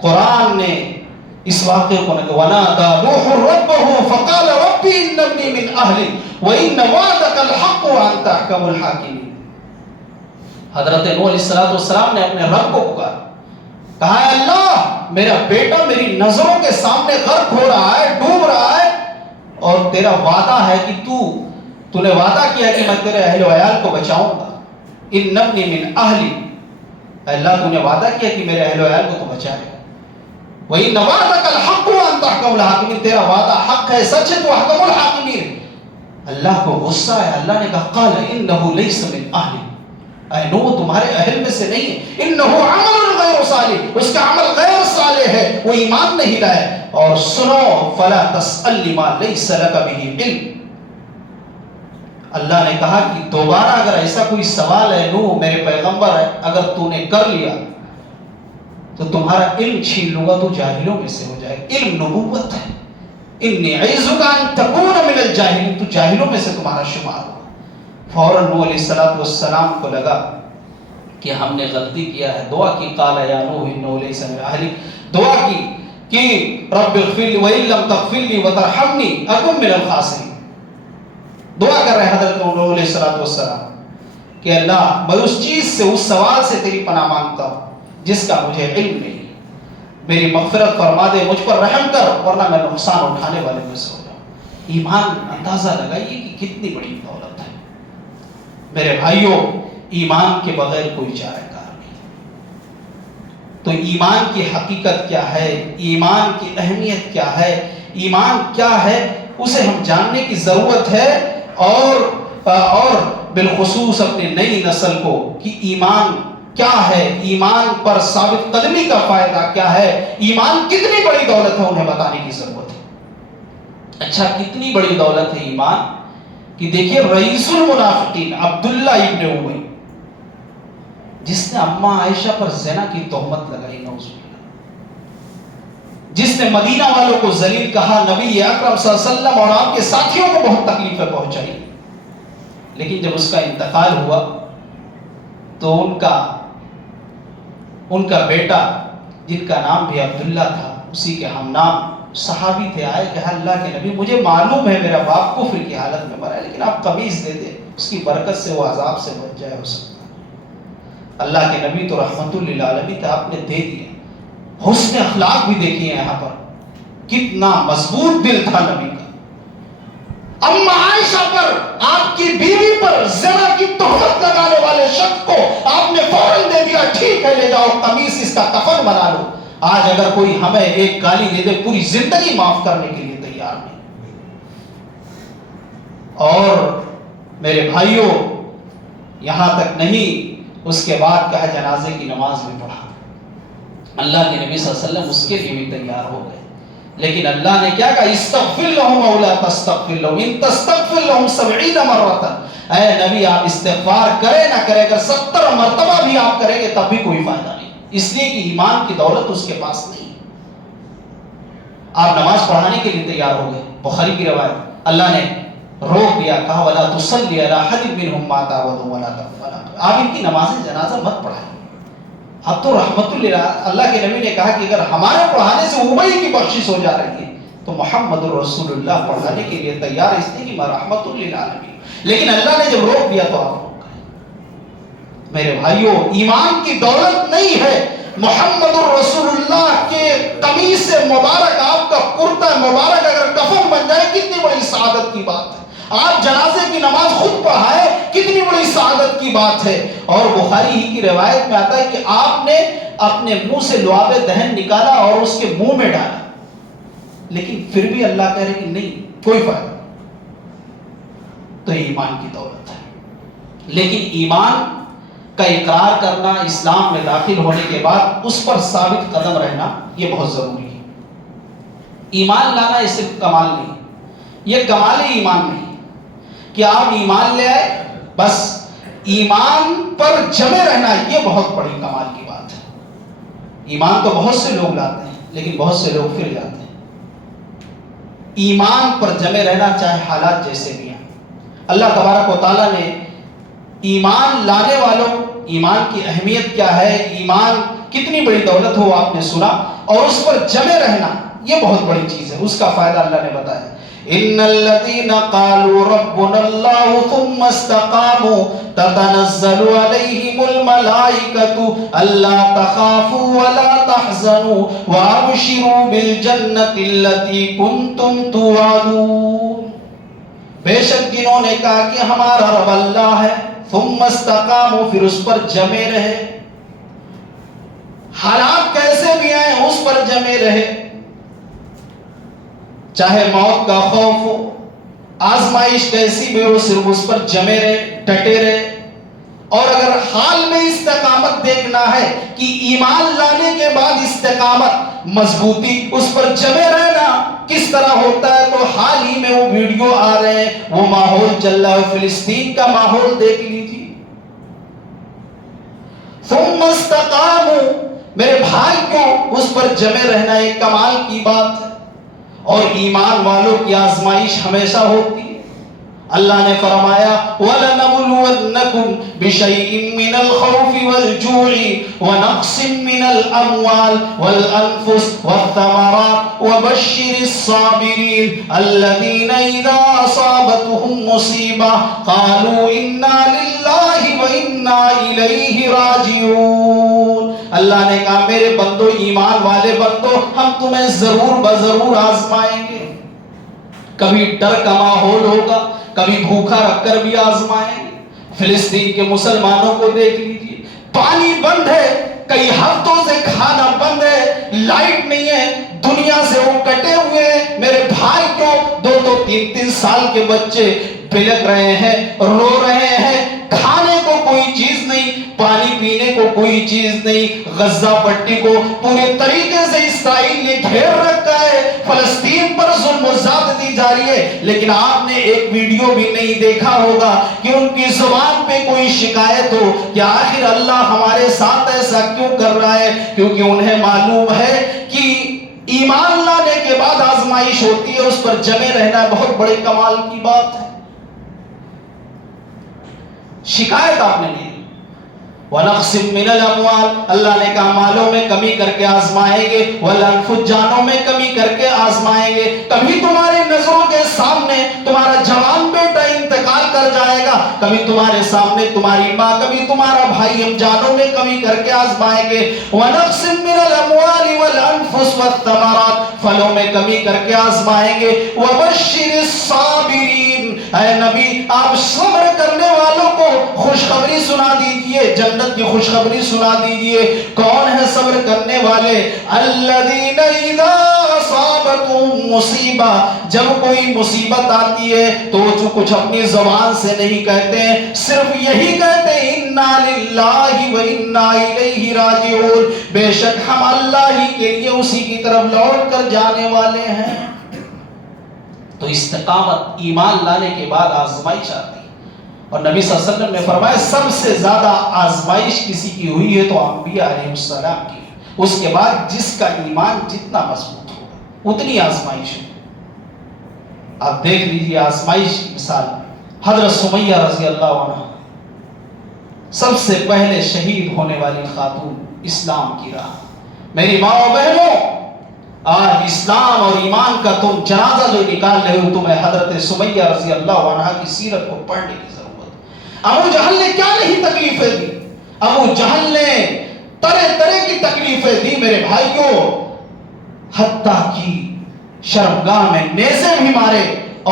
قرآن نے اس واقعے کو وَنَادَى نُوحٌ رَبَّهُ فَقَالَ رَبِّ إِنَّ ابْنِي مِنْ أَهْلِي وَإِنَّ وَعْدَكَ الْحَقُّ وَأَنْتَ أَحْكَمُ الْحَاكِمِينَ۔ حضرت نوح علیہ السلام نے اپنے رب کو پکارا، کہا ہے اللہ میرا بیٹا میری نظروں کے سامنے غرق ہو رہا ہے، ڈوب رہا ہے، اور تیرا وعدہ ہے کہ تو نے وعدہ کیا کہ میں تیرے اہل و عیال کو بچاؤں گا. ان ابنی من اہلی، اللہ تو نے وعدہ کیا کہ میرے اہل و عیال کو تو بچائے گا. وَإِنَّ وَعْدَكَ الْحَقُّ وَأَنْتَ أَحْكَمُ الْحَاكِمِينَ، تیرا وعدہ حق ہے، سچ ہے، تو احکم الحاکمین. اللہ کو غصہ ہے. اللہ نے کہا قال انه ليس من اہلی، اے نوح تمہارے اہل میں سے نہیں ہے. انه عمل غیر صالح، اس کا عمل غیر صالح ہے، وہ ایمان نہیں لائے. اور سنو فلا تسأل لما ليس لك به علم، اللہ نے کہا کہ دوبارہ اگر ایسا کوئی سوال ہے نوح میرے پیغمبر ہے، اگر تو نے کر لیا تو تمہارا علم چھین لوں گا، تو جاہلوں میں سے ہو جائے. علم نبوت ہے. انی اعیذک ان تکون من الجاہلین، تو جاہلوں میں سے تمہارا شمار ہوگا. فوراً نوح علیہ السلام کو لگا کہ ہم نے غلطی کیا ہے. دعا کی قال یا نوح انه ليس من اهلك، دعا کی کہ رب اغفر لي وان لم تغفر لي وترحمني اكن من الخاسرین. دعا کر رہے حضرت نوح علیہ السلام کہ اللہ میں اس چیز سے، اس سوال سے تیری پناہ مانگتا ہوں جس کا مجھے علم نہیں، میری مغفرت فرما دے، مجھ پر رحم کر، ورنہ میں نقصان اٹھانے والے میں سے ہو جاؤں. ایمان اندازہ لگائیے کہ کتنی بڑی دولت ہے میرے بھائیوں. ایمان کے بغیر کوئی چارہ کار نہیں. تو ایمان کی حقیقت کیا ہے، ایمان کی اہمیت کیا ہے، ایمان کیا ہے، اسے ہم جاننے کی ضرورت ہے. اور بالخصوص اپنے نئی نسل کو کہ ایمان کیا ہے، ایمان پر ثابت قدمی کا فائدہ کیا ہے، ایمان کتنی بڑی دولت ہے، انہیں بتانے کی ضرورت ہے. اچھا کتنی بڑی دولت ہے ایمان کہ دیکھیے رئیس المنافقین عبداللہ ابن ابی، جس نے اماں عائشہ پر زنا کی تہمت لگائی، نعوذ باللہ، جس نے مدینہ والوں کو ذلیل کہا، نبی اکرم صلی اللہ علیہ وسلم اور آپ کے ساتھیوں کو بہت تکلیفیں پہنچائی. لیکن جب اس کا انتقال ہوا تو ان کا بیٹا جن کا نام بھی عبداللہ تھا، اسی کے ہم نام صحابی تھے، آئے کہ اللہ کے نبی مجھے معلوم ہے میرا باپ کفر کی حالت میں مرا ہے، لیکن آپ قمیص دے دیں، اس کی برکت سے وہ عذاب سے بچ جائے. ہو سکتا ہے اللہ کے نبی تو رحمت للعالمین تھے، آپ نے دے دیے. حسن اخلاق بھی دیکھیے یہاں پر، کتنا مضبوط دل تھا نبی کا. اما عائشہ پر، آپ کی بیوی پر زنا کی تہمت لگانے والے شخص کو آپ نے فوراً دے دیا، ٹھیک ہے لے جاؤ قمیص اس کا کفن بنا لو. آج اگر کوئی ہمیں ایک گالی دے دے پوری زندگی معاف کرنے کے لیے تیار نہیں. اور میرے بھائیوں یہاں تک نہیں، اس کے بعد کہا جنازے کی نماز بھی پڑھا. اللہ کے نبی صلی اللہ علیہ وسلم اس کے لیے بھی تیار ہو گئے. لیکن اللہ نے کیا کہا، استغفر لهم او لا تستغفر لهم ان تستغفر لهم 70 مرة، اے نبی آپ استغفار کرے نہ کرے، اگر 70 مرتبہ بھی آپ کریں گے تب بھی کوئی فائدہ نہیں، اس لیے کہ ایمان کی دولت اس کے پاس نہیں. آپ نماز پڑھانے کے لیے تیار ہو گئے. بخاری کی روایت، اللہ نے روک دیا، کہا ولا تصلی علی احد منهم مات ابدا ولا تقبل، آپ ان کی نماز جنازہ مت پڑھائیں. اب تو رحمت اللہ کے نبی نے کہا کہ اگر ہمارے پڑھانے سے ابئی کی بخشش ہو جا رہی ہے تو محمد الرسول اللہ پڑھانے کے لیے تیار ہے، اس لیے کہ میں رحمت للعالمین. لیکن اللہ نے جب روک دیا تو آپ روک گئے. میرے بھائیوں ایمان کی دولت نہیں ہے محمد الرسول اللہ کے قمیص سے مبارک، آپ کا کرتا مبارک اگر کفن بن جائے کتنی بڑی سعادت کی بات ہے. آپ جنازے کی نماز خود پڑھائے کتنی بڑی سعادت کی بات ہے. اور بخاری ہی کی روایت میں آتا ہے کہ آپ نے اپنے منہ سے لعاب دہن نکالا اور اس کے منہ میں ڈالا، لیکن پھر بھی اللہ کہہ رہے کہ نہیں کوئی فائدہ. تو ایمان کی دولت ہے. لیکن ایمان کا اقرار کرنا، اسلام میں داخل ہونے کے بعد اس پر ثابت قدم رہنا، یہ بہت ضروری ہے. ایمان لانا یہ صرف کمال نہیں، یہ کمال ایمان نہیں کہ آپ ایمان لے آئے بس. ایمان پر جمے رہنا یہ بہت بڑی کمال کی بات ہے. ایمان تو بہت سے لوگ لاتے ہیں لیکن بہت سے لوگ پھر جاتے ہیں. ایمان پر جمے رہنا چاہے حالات جیسے بھی ہیں. اللہ تبارک و تعالیٰ نے ایمان لانے والوں، ایمان کی اہمیت کیا ہے، ایمان کتنی بڑی دولت ہو آپ نے سنا، اور اس پر جمے رہنا یہ بہت بڑی چیز ہے. اس کا فائدہ اللہ نے بتایا. ان الذين قالوا ربنا الله ثم استقاموا تتنزل عليهم الملائكة الا تخافوا ولا تحزنوا وابشروا بالجنة التي كنتم توعدون. بے شک جنہوں نے کہا کہ ہمارا رب اللہ ہے، ثم استقاموا، پھر اس پر جمے رہے، حالات کیسے بھی آئیں اس پر جمے رہے، چاہے موت کا خوف ہو، آزمائش کیسی بھی ہو، صرف اس پر جمے رہے، ڈٹے رہے. اور اگر حال میں استقامت دیکھنا ہے کہ ایمان لانے کے بعد استقامت، مضبوطی، اس پر جمے رہنا کس طرح ہوتا ہے، تو حال ہی میں وہ ویڈیو آ رہے ہیں، وہ ماحول چل رہا ہے، فلسطین کا ماحول دیکھ لیجیے. ثم استقاموا، میرے بھائی کو اس پر جمے رہنا ایک کمال کی بات ہے. اور ایمان والوں کی آزمائش ہمیشہ ہوتی ہے. اللہ نے فرمایا وَلَنَبْلُوَنَّكُمْ بِشَيْءٍ مِّنَ الْخَوْفِ وَالْجُوعِ وَنَقْصٍ مِّنَ الْأَمْوَالِ وَالْأَنفُسِ وَالثَّمَرَاتِ وَبَشِّرِ الصَّابِرِينَ الَّذِينَ إِذَا أَصَابَتْهُمْ مُصِيبَةٌ قَالُوا إِنَّا لِلَّهِ وَإِنَّا إِلَيْهِ رَاجِعُونَ. اللہ نے کہا میرے بندو، ایمان والے بندو، ہم تمہیں ضرور بضرور آزمائیں گے. کبھی ڈر کا ماحول ہوگا، کبھی بھوکا رکھ کر بھی آزمائیں گے. فلسطین کے مسلمانوں کو دیکھ لیجیے، پانی بند ہے، کئی ہفتوں سے کھانا بند ہے، لائٹ نہیں ہے، دنیا سے وہ کٹے ہوئے ہیں. میرے بھائی کو 2-3 سال کے بچے بلک رہے ہیں، رو رہے ہیں، کھانے کو کوئی چیز نہیں، پانی پینے کو کوئی چیز نہیں. غزہ پٹی کو پورے طریقے سے اسرائیل نے گھیر رکھا ہے، فلسطین پر ظلم و زیادتی جاری ہے. لیکن آپ نے ایک ویڈیو بھی نہیں دیکھا ہوگا کہ ان کی زبان پہ کوئی شکایت ہو کہ آخر اللہ ہمارے ساتھ ایسا کیوں کر رہا ہے. کیونکہ انہیں معلوم ہے کہ ایمان لانے کے بعد آزمائش ہوتی ہے، اس پر جمے رہنا بہت بڑے کمال کی بات ہے. شکایت آپ نے نہیں. وَنَقْسِمْ مِنَ الْأَمْوَالِ، اللہ نے کہا مالوں میں کمی کر کے آزمائیں گے، وَالْأَنفُسِ، جانوں میں کمی کر کے آزمائیں گے. کبھی تمہارے نظروں کے سامنے تمہارا جوان بیٹا انتقال کر جائے گا، کبھی تمہارے سامنے تمہاری ماں، کبھی تمہارا بھائی، ہم جانوں میں کمی کر کے آزمائیں گے. وَنَقْسِمْ مِنَ الْأَمْوَالِ وَالْأَنفُسِ وَالثَّمَرَاتِ، پھلوں میں کمی کر کے آزمائیں گے. وَبَشِّرِ الصَّابِرِينَ، اے نبی آپ صبر کرنے والوں کو خوشخبری سنا دیجئے، جنت کی خوشخبری سنا دیجئے. کون ہے صبر کرنے والے؟ الذین اذا اصابتهم مصیبہ، جب کوئی مصیبت آتی ہے تو جو کچھ اپنی زبان سے نہیں کہتے ہیں، صرف یہی کہتے ہیں انا للہ و انا الیہ راجعون، بے شک ہم اللہ ہی کے لیے اسی کی طرف لوٹ کر جانے والے ہیں. تو استقامت، ایمان لانے کے بعد آزمائش آتی. اور نبی صلی اللہ علیہ وسلم نے فرمایا سب سے زیادہ آزمائش کسی کی ہوئی ہے تو انبیاء علیہ السلام کی. اس کے بعد جس کا ایمان جتنا مضبوط ہوگا اتنی آزمائش ہوگی. آپ دیکھ لیجیے آزمائش کی مثال، حضرت سمیہ رضی اللہ عنہ، سب سے پہلے شہید ہونے والی خاتون اسلام کی راہ. میری ماں و بہنوں، آج اسلام اور ایمان کا تم جنازہ جو نکال رہے ہو، تمہیں حضرت سمیہ رضی اللہ عنہ کی سیرت کو پڑھنے کی ضرورت. ابو جہل نے کیا نہیں تکلیفیں دی، ابو جہل نے طرح طرح کی تکلیفیں دی میرے بھائیوں، حتیٰ کی شرمگاہ میں نیزے بھی مارے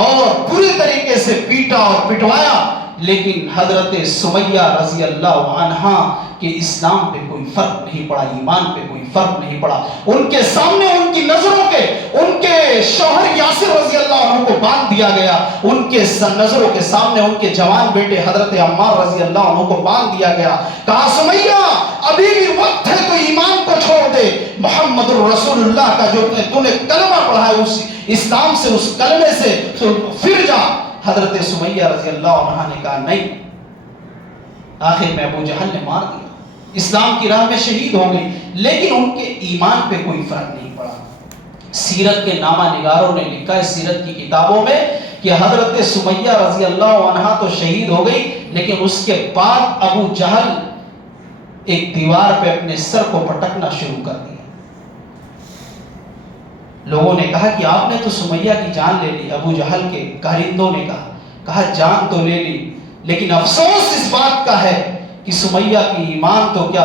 اور پوری طریقے سے پیٹا اور پٹوایا. لیکن حضرت سمیہ رضی اللہ عنہ کہ اسلام پہ کوئی فرق نہیں پڑا، ایمان پہ کوئی فرق نہیں پڑا. ان کے سامنے ان کی نظروں کے ان کے شوہر یاسر رضی اللہ عنہ کو باندھ دیا گیا، ان کے نظروں کے سامنے ان کے جوان بیٹے حضرت عمار رضی اللہ عنہ کو باندھ دیا گیا. کہا سمیہ ابھی بھی وقت ہے تو ایمان کو چھوڑ دے، محمد الرسول اللہ کا جو تو نے کلمہ پڑھا ہے اس اسلام سے، اس کلمے سے پھر جا. حضرت سمیہ رضی اللہ عنہ نے کہا نہیں. آخر میں ابو جہل نے مار دیا، اسلام کی راہ میں شہید ہو گئی، لیکن ان کے ایمان پہ کوئی فرق نہیں پڑا. سیرت کے نامہ نگاروں نے لکھا ہے سیرت کی کتابوں میں کہ حضرت سمیہ رضی اللہ عنہ تو شہید ہو گئی، لیکن اس کے بعد ابو جہل ایک دیوار پہ اپنے سر کو پٹکنا شروع کر دیا. لوگوں نے کہا کہ آپ نے تو سمیہ کی جان لے لی. ابو جہل کے کارندوں نے کہا جان تو لے لی، لیکن افسوس اس بات کا ہے کہ سمیہ کی ایمان تو کیا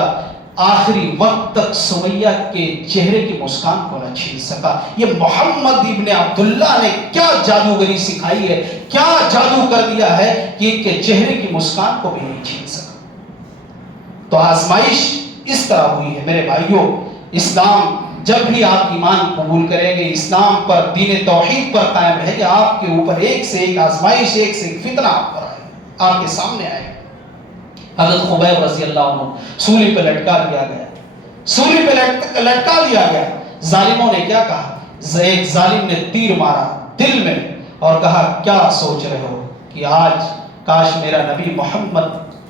آخری وقت تک سمیہ کے چہرے کی مسکان کو نہ چھین سکا. یہ محمد ابن عبداللہ نے کیا جادوگری سکھائی ہے، کیا جادو کر دیا ہے کہ ان کے چہرے کی مسکان کو بھی نہیں چھین سکا. تو آزمائش اس طرح ہوئی ہے میرے بھائیوں. اسلام جب بھی آپ ایمان قبول کریں گے، اسلام پر، دین توحید پر قائم رہیں گے، آپ کے اوپر ایک سے ایک آزمائش، ایک سے ایک فتنہ آپ پر آئے، آپ کے سامنے آئے. حضرت خبیب رضی اللہ عنہ سولی پہ لٹکا دیا گیا، سولی پہ لٹکا دیا گیا. ظالموں نے کیا کہا؟ ایک ظالم نے تیر مارا دل میں اور کہا کیا سوچ رہے ہو کہ آج کاش میرا نبی محمد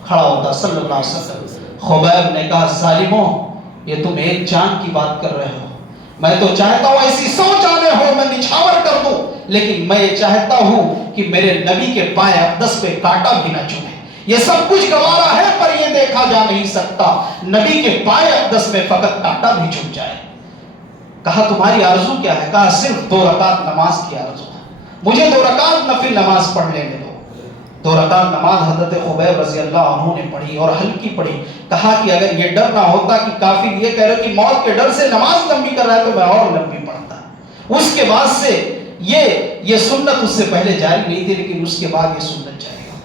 کھڑا ہوتا صلی اللہ علیہ وسلم. خبیب نے کہا ظالموں، یہ تم ایک جان کی بات کر رہے ہو. میں تو چاہتا ہوں ایسی 100 جانیں ہو، میں نچھاور کر دوں، لیکن میں یہ چاہتا ہوں کہ میرے نبی کے پائے اقدس پہ کانٹا بھی نہ چبھے. یہ سب کچھ گوارا ہے پر یہ دیکھا جا نہیں سکتا، نبی کے پائے اقدس میں فقط کانٹا بھی چھپ جائے. کہا تمہاری آرزو کیا ہے؟ کہا صرف 2 رکعت نماز کی آرزو ہے، مجھے 2 رکعت نفل نماز پڑھ لینے دو. 2 رکعت نماز حضرت خبیب رضی اللہ عنہ نے پڑھی اور ہلکی پڑھی. کہا کہ اگر یہ ڈر نہ ہوتا کہ کافر یہ کہہ رہے کہ موت کے ڈر سے نماز لمبی کر رہا ہے تو میں اور لمبی پڑھتا. اس کے بعد سے یہ سنت اس سے پہلے جاری نہیں تھی، لیکن اس کے بعد یہ سنت جاری ہو.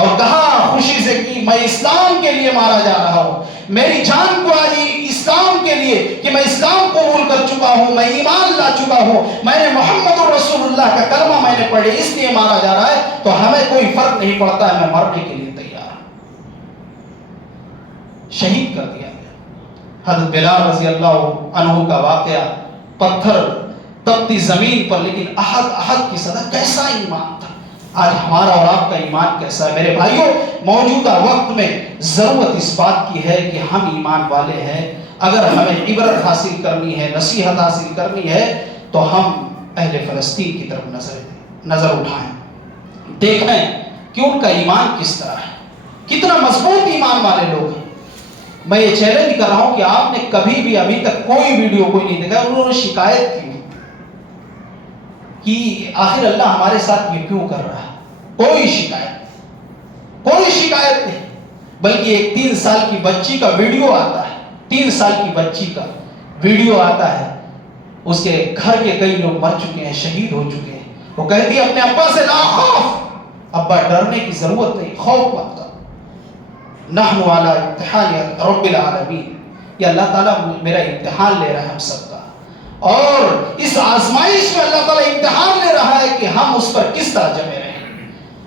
اور کہا خوشی سے کہ میں اسلام کے لیے مارا جا رہا ہوں، میری جان کو آئی اسلام کے لیے کہ میں اسلام قبول کر چکا ہوں، میں ایمان لا چکا ہوں، میں نے محمد رسول اللہ کا کلمہ میں نے پڑھے، اس لیے مارا جا رہا ہے. تو ہمیں کوئی فرق نہیں پڑتا ہے، میں مرنے کے لیے تیار ہوں. شہید کر دیا گیا. حضرت بلال رضی اللہ عنہ کا واقعہ، پتھر تپتی زمین پر، لیکن احد کی صدا. کیسا ایمان تھا! آج ہمارا اور آپ کا ایمان کیسا ہے میرے بھائیوں؟ موجودہ وقت میں ضرورت اس بات کی ہے کہ ہم ایمان والے ہیں. اگر ہمیں عبرت حاصل کرنی ہے، نصیحت حاصل کرنی ہے، تو ہم اہل فلسطین کی طرف نظر اٹھائیں، دیکھیں کہ ان کا ایمان کس طرح ہے، کتنا مضبوط ایمان والے لوگ ہیں. میں یہ چیلنج کر رہا ہوں کہ آپ نے کبھی بھی ابھی تک کوئی ویڈیو کوئی نہیں دیکھا انہوں نے شکایت کی کہ آخر اللہ ہمارے ساتھ یہ کیوں کر رہا ہے. کوئی شکایت نہیں، بلکہ ایک 3 سال کی بچی کا ویڈیو آتا ہے، 3 سال کی بچی کا ویڈیو آتا ہے. اس کے گھر کے کئی لوگ مر چکے ہیں، شہید ہو چکے ہیں. وہ کہتی ہے اپنے ابا سے لا خوف، ابا ڈرنے کی ضرورت نہیں، خوف مت کر، نحن علی امتحان رب العالمین. یہ اللہ تعالیٰ میرا امتحان لے رہا ہے ہم سب کا، اور اس آزمائش میں اللہ تعالیٰ امتحان لے رہا ہے کہ ہم اس پر کس طرح جمے رہیں.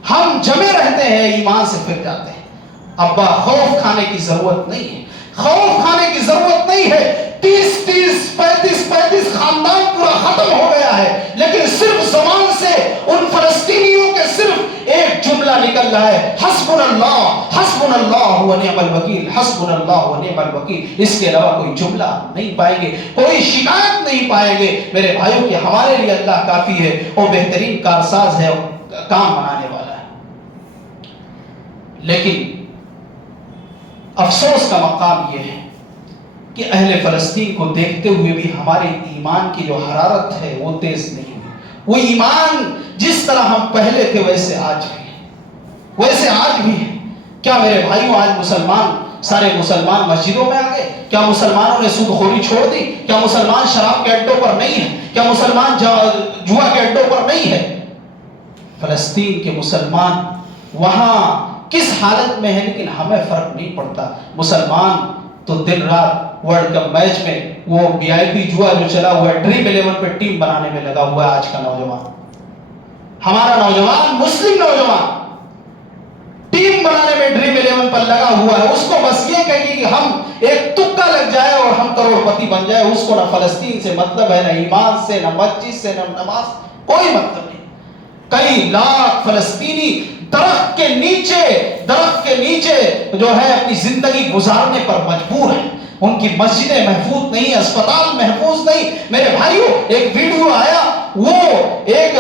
ہم جمے رہتے ہیں، ایمان سے پھر جاتے ہیں. ابا خوف کھانے کی ضرورت نہیں ہے، خوف کھانے کی ضرورت نہیں ہے. 35 خاندان پورا ختم ہو گیا ہے، لیکن صرف زبان سے ان فلسطینیوں کے صرف ایک جملہ نکل رہا ہے، حسبنا اللہ و نعم الوکیل، حسبنا اللہ و نعم الوکیل. اس کے علاوہ کوئی جملہ نہیں پائیں گے، کوئی شکایت نہیں پائیں گے میرے بھائیوں کہ ہمارے لیے اللہ کافی ہے، وہ بہترین کارساز ہے، کام بنانے والا ہے. لیکن افسوس کا مقام یہ ہے کہ اہل فلسطین کو دیکھتے ہوئے بھی ہمارے ایمان کی جو حرارت ہے وہ تیز نہیں ہوئی. وہ ایمان جس طرح ہم پہلے تھے ویسے آج بھی ہے. کیا میرے بھائیوں آج سارے مسلمان مسجدوں میں آ گئے؟ کیا مسلمانوں نے سود خوری چھوڑ دی؟ کیا مسلمان شراب کے اڈوں پر نہیں ہے؟ کیا مسلمان جوا کے اڈوں پر نہیں ہے؟ فلسطین کے مسلمان وہاں کس حالت میں ہے، لیکن ہمیں فرق نہیں پڑتا. مسلمان تو دن رات ورلڈ کپ میچ میں وہ VIP جوا جو چلا ہوا ہے، ڈریم 11 پہ ٹیم بنانے میں لگا ہوا ہے. آج کا نوجوان، ہمارا نوجوان، مسلم نوجوان ٹیم بنانے میں ڈریم 11 پر لگا ہوا ہے. اس کو بس یہ کہیے کہ ہم ایک تکا لگ جائے اور ہم کروڑپتی بن جائے. اس کو نہ فلسطین سے مطلب ہے، نہ ایمان سے، نہ مسجد سے، نہ نماز، کوئی مطلب نہیں. کئی لاکھ فلسطینی درخت کے نیچے جو ہے اپنی زندگی گزارنے پر مجبور ہیں. ان کی مسجدیں محفوظ نہیں، اسپتال محفوظ نہیں. میرے بھائیوں ایک ویڈیو آیا، وہ ایک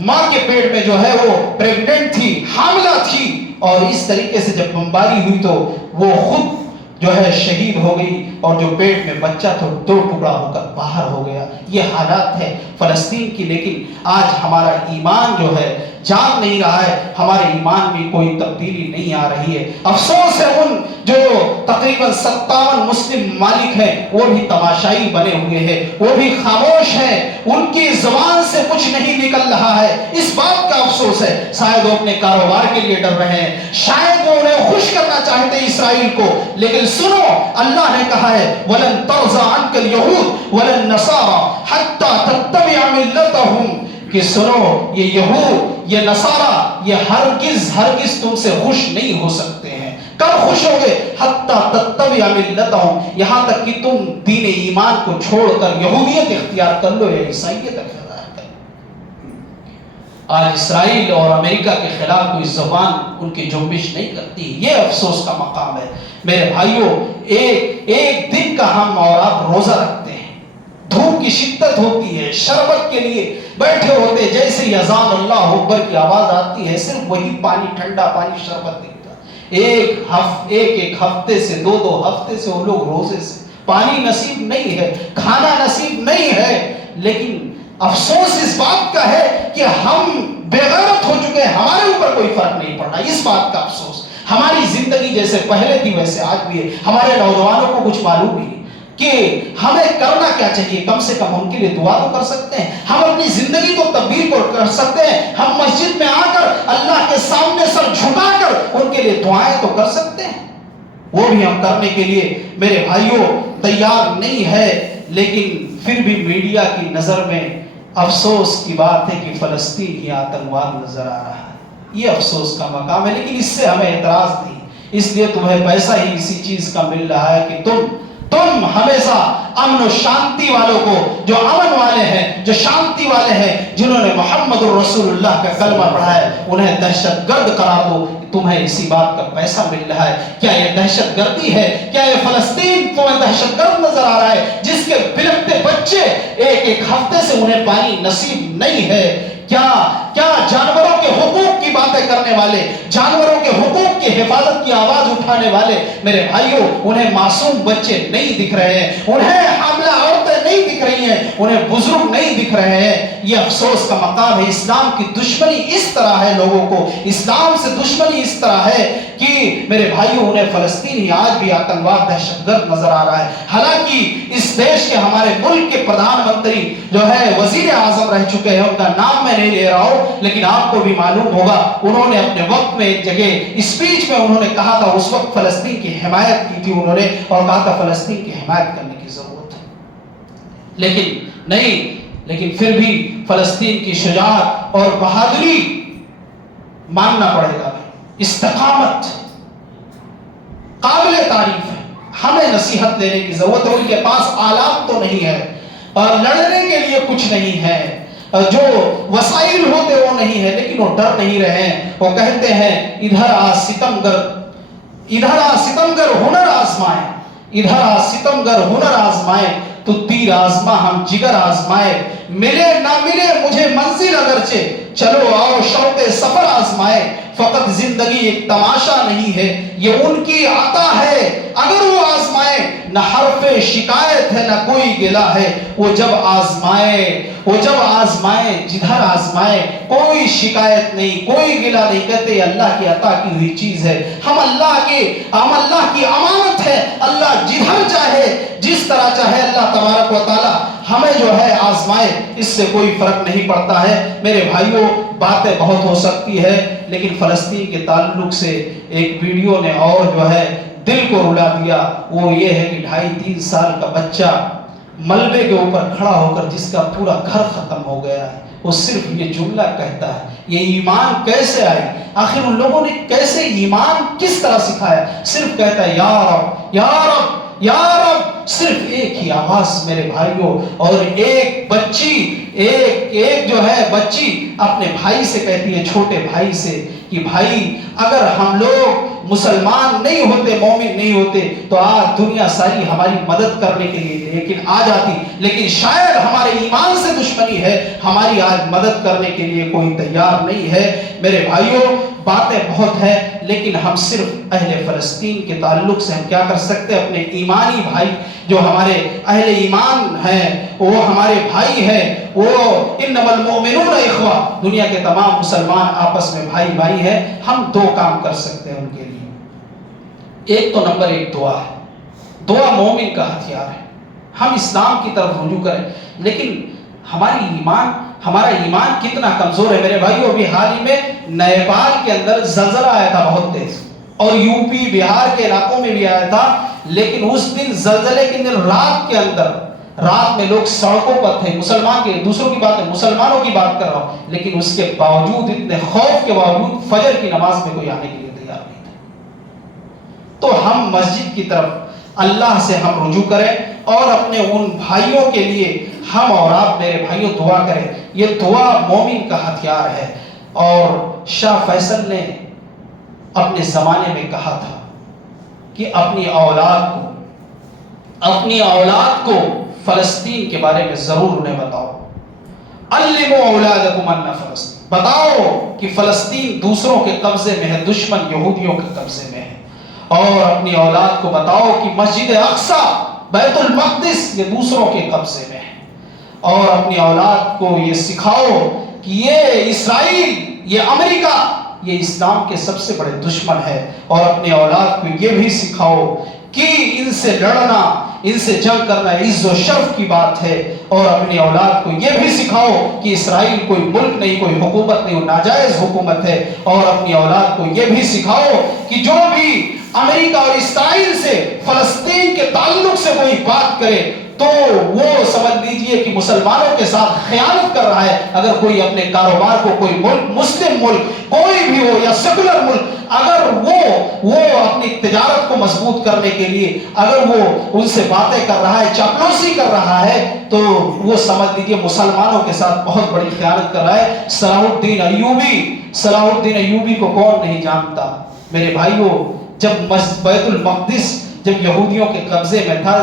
ماں کے پیٹ میں جو ہے وہ پریگننٹ تھی، حاملہ تھی، اور اس طریقے سے جب بمباری ہوئی تو وہ خود جو ہے شہید ہو گئی اور جو پیٹ میں بچہ تھا 2 ٹکڑا ہو کر باہر ہو گیا. یہ حالات ہے فلسطین کی. لیکن آج ہمارا ایمان جو ہے جان نہیں رہا ہے, ہمارے ایمان میں کوئی تبدیلی نہیں آ رہی ہے. افسوس ہے ان جو تقریباً 57 مسلم ممالک ہیں وہ بھی تماشائی بنے ہوئے ہیں, وہ بھی خاموش ہیں, ان کی زبان سے کچھ نہیں نکل رہا ہے. اس بات کا افسوس ہے. شاید وہ اپنے کاروبار کے لیے ڈر رہے ہیں, شاید وہ انہیں خوش کرنا چاہتے ہیں اسرائیل کو. لیکن سنو, اللہ نے کہا ہے وَلَن تَرْضَىٰ عَنْكَ الْيَهُودُ وَلَا النَّصَارَىٰ حَتَّىٰ تَتَّبِعَ مِلَّتَهُمْ, کہ سنو یہ یہود یہ نصارہ یہ ہرگز تم سے خوش نہیں ہو سکتے ہیں. کب خوش ہوگے؟ حَتَّىٰ تَتَّبِعَ مِلَّتَهُمْ, یہاں تک کہ تم دین ایمان کو چھوڑ کر یہودیت اختیار کر لو یا عیسائیت اختیار کر لو. آج اسرائیل اور امریکہ کے خلاف کوئی زبان ان کی جنبش نہیں کرتی. یہ افسوس کا مقام ہے. میرے بھائیوں, ایک دن کا ہم اور آپ روزہ رکھتے ہیں, دھوپ کی شدت ہوتی ہے, شربت کے لیے بیٹھے ہوتے, جیسے ہی اذان اللہ اکبر کی آواز آتی ہے صرف وہی پانی, ٹھنڈا پانی, شربت دکھتا. ایک ہفتے سے 2 ہفتے سے وہ لوگ روزے سے, پانی نصیب نہیں ہے, کھانا نصیب نہیں ہے. لیکن افسوس اس بات کا ہے کہ ہم بے غیرت ہو چکے ہیں, ہمارے اوپر کوئی فرق نہیں پڑ رہا. اس بات کا افسوس. ہماری زندگی جیسے پہلے تھی ویسے آج بھی ہے. ہمارے نوجوانوں کو کچھ معلوم ہی نہیں کہ ہمیں کرنا کیا چاہیے. کم سے کم ان کے لیے دعا تو کر سکتے ہیں, ہم اپنی زندگی کو تبدیل کر سکتے ہیں, ہم مسجد میں آ کر اللہ کے سامنے سر جھکا کر ان کے لیے دعائیں تو کر سکتے ہیں. وہ بھی ہم کرنے کے لیے میرے بھائیوں تیار نہیں ہے. لیکن پھر بھی میڈیا کی نظر میں افسوس کی بات ہے کہ فلسطین ہی آتنکواد نظر آ رہا ہے. یہ افسوس کا مقام ہے. لیکن اس سے ہمیں اعتراض نہیں, اس لیے تمہیں پیسہ ہی اسی چیز کا مل رہا ہے کہ تم ہمیشہ امن و شانتی والوں کو, جو امن والے ہیں, جو شانتی والے ہیں, جنہوں نے محمد الرسول اللہ کا کلمہ پڑھا ہے, انہیں دہشت گرد قرار دو. تمہیں اسی بات کا پیسہ مل رہا ہے. کیا یہ دہشت گردی ہے؟ کیا یہ فلسطین تمہیں دہشت گرد نظر آ رہا ہے جس کے بلکتے بچے ایک ہفتے سے انہیں پانی نصیب نہیں ہے؟ کیا جانوروں کے حقوق کی باتیں کرنے والے, جانوروں کے حقوق کی حفاظت کی آواز اٹھانے والے میرے بھائیوں, انہیں معصوم بچے نہیں دکھ رہے ہیں, انہیں حاملہ عورتیں نہیں دکھ رہی ہیں, انہیں بزرگ نہیں دکھ رہے ہیں. یہ افسوس کا مقام ہے. اسلام کی دشمنی اس طرح ہے, لوگوں کو اسلام سے دشمنی اس طرح ہے کہ میرے بھائیوں انہیں فلسطینی آج بھی آتنکواد دہشت گرد نظر آ رہا ہے. حالانکہ اس دیش کے ہمارے ملک کے پردھان منتری جو ہے وزیر اعظم رہ چکے ہیں, ان کا نام میں نہیں لے رہا ہوں, لیکن آپ کو بھی معلوم ہوگا انہوں نے اپنے وقت میں ایک جگہ اسپیچ میں انہوں نے کہا تھا, اس وقت فلسطین کی حمایت کی تھی انہوں نے, اور کہا تھا فلسطین کی حمایت کرنے کی ضرورت ہے. لیکن پھر بھی فلسطین کی شجاعت اور بہادری ماننا پڑے گا. استقامت قابل تعریف ہے, ہمیں نصیحت دینے کی ضرورت ہے. ان کے پاس آلات تو نہیں ہے اور لڑنے کے لیے کچھ نہیں ہے, جو وسائل ہوتے وہ نہیں ہے, لیکن وہ ڈر نہیں رہے ہیں. وہ کہتے ہیں ادھر آ ستمگر ہنر آزمائے, ادھر آ ستمگر ہنر آزمائے, تو تیر آزما ہم جگر آزمائے, ملے نہ ملے مجھے منزل اگرچہ, چلو آؤ شوق سفر آزمائے. فقط زندگی ایک تماشا نہیں ہے, یہ ان کی عطا ہے اگر وہ آزمائے, نہ حرف شکایت ہے نہ کوئی گلہ ہے. وہ جب آزمائے جدھر آزمائے, کوئی شکایت نہیں کوئی گلہ نہیں, کہتے اللہ کی عطا کی ہوئی چیز ہے, ہم اللہ کی امانت ہے. اللہ جدھر چاہے جس طرح چاہے اللہ تبارک و تعالی ہمیں جو ہے آزمائے, اس سے کوئی فرق نہیں پڑتا ہے. میرے بھائیوں باتیں بہت ہو سکتی ہے, لیکن فلسطین کے تعلق سے ایک ویڈیو نے اور جو ہے دل کو رلا دیا. وہ یہ ہے کہ 2.5-3 سال کا بچہ ملبے کے اوپر کھڑا ہو کر جس کا پورا گھر ختم ہو گیا ہے, وہ صرف یہ جملہ کہتا ہے. یہ ایمان کیسے آئی؟ آخر ان لوگوں نے کیسے ایمان کس طرح سکھایا؟ صرف کہتا ہے یا رب یا رب یا رب, صرف ایک ہی آواز میرے بھائیوں. اور ایک جو ہے بچی اپنے بھائی سے کہتی ہے, چھوٹے بھائی سے, کہ بھائی اگر ہم لوگ مسلمان نہیں ہوتے, مومن نہیں ہوتے, تو آج دنیا ساری ہماری مدد کرنے کے لیے لیکن آ جاتی, لیکن شاید ہمارے ایمان سے دشمنی ہے, ہماری آج مدد کرنے کے لیے کوئی تیار نہیں ہے. میرے بھائیوں باتیں بہت ہیں، لیکن ہم صرف اہل فلسطین کے تعلق سے ہم کیا کر سکتے ہیں؟ اپنے ایمانی بھائی جو ہمارے اہل ایمان ہیں، وہ ہمارے بھائی ہیں، وہ انما المؤمنون اخوہ، دنیا کے تمام مسلمان آپس میں بھائی بھائی ہیں۔ ہم دو کام کر سکتے ہیں ان کے لیے۔ ایک تو نمبر ایک دعا ہے، دعا مومن کا ہتھیار ہے۔ ہم اسلام کی طرف رجوع کریں، لیکن ہمارا ایمان کتنا کمزور ہے میرے بھائیو۔ ابھی حال ہی میں نیپال کے اندر زلزلہ آیا تھا بہت تیز، اور یو پی بہار کے علاقوں میں بھی آیا تھا، لیکن اس دن زلزلے کے دن رات میں لوگ سڑکوں پر تھے، دوسروں کی بات ہے، مسلمانوں کی بات کر رہا ہوں، لیکن اس کے باوجود، اتنے خوف کے باوجود فجر کی نماز میں کوئی آنے کے لیے تیار نہیں تھا۔ تو ہم مسجد کی طرف اللہ سے ہم رجوع کریں، اور اپنے ان بھائیوں کے لیے ہم اور آپ میرے بھائیوں دعا کریں۔ یہ دعا مومن کا ہتھیار ہے۔ اور شاہ فیصل نے اپنے زمانے میں کہا تھا کہ اپنی اولاد کو فلسطین کے بارے میں ضرور انہیں بتاؤ۔ علموا اولادکم ان فلسطین، بتاؤ کہ فلسطین دوسروں کے قبضے میں ہے، دشمن یہودیوں کے قبضے میں ہے۔ اور اپنی اولاد کو بتاؤ کہ مسجد اقصی، بیت المقدس، یہ دوسروں کے قبضے میں ہے۔ اور اپنی اولاد کو یہ سکھاؤ کہ یہ اسرائیل، یہ امریکہ، یہ اسلام کے سب سے بڑے دشمن ہے۔ اور اپنے اولاد کو یہ بھی سکھاؤ کہ ان سے لڑنا، ان سے جنگ کرنا عز و شرف کی بات ہے۔ اور اپنی اولاد کو یہ بھی سکھاؤ کہ اسرائیل کوئی ملک نہیں، کوئی حکومت نہیں، وہ ناجائز حکومت ہے۔ اور اپنی اولاد کو یہ بھی سکھاؤ کہ جو بھی امریکہ اور اسرائیل سے فلسطین کے تعلق سے کوئی بات کرے تو وہ سمجھ لیجئے کہ مسلمانوں کے ساتھ خیانت کر رہا ہے۔ اگر کوئی اپنے کاروبار کو، کوئی ملک، مسلم ملک کوئی بھی ہو یا سیکولر ملک، اگر وہ اپنی تجارت کو مضبوط کرنے کے لیے اگر وہ ان سے باتیں کر رہا ہے، چاپلوسی کر رہا ہے، تو وہ سمجھ لیجئے مسلمانوں کے ساتھ بہت بڑی خیانت کر رہا ہے۔ صلاح الدین ایوبی کو کون نہیں جانتا میرے بھائیوں؟ جب بیت المقدس جب یہودیوں کے قبضے میں تھا،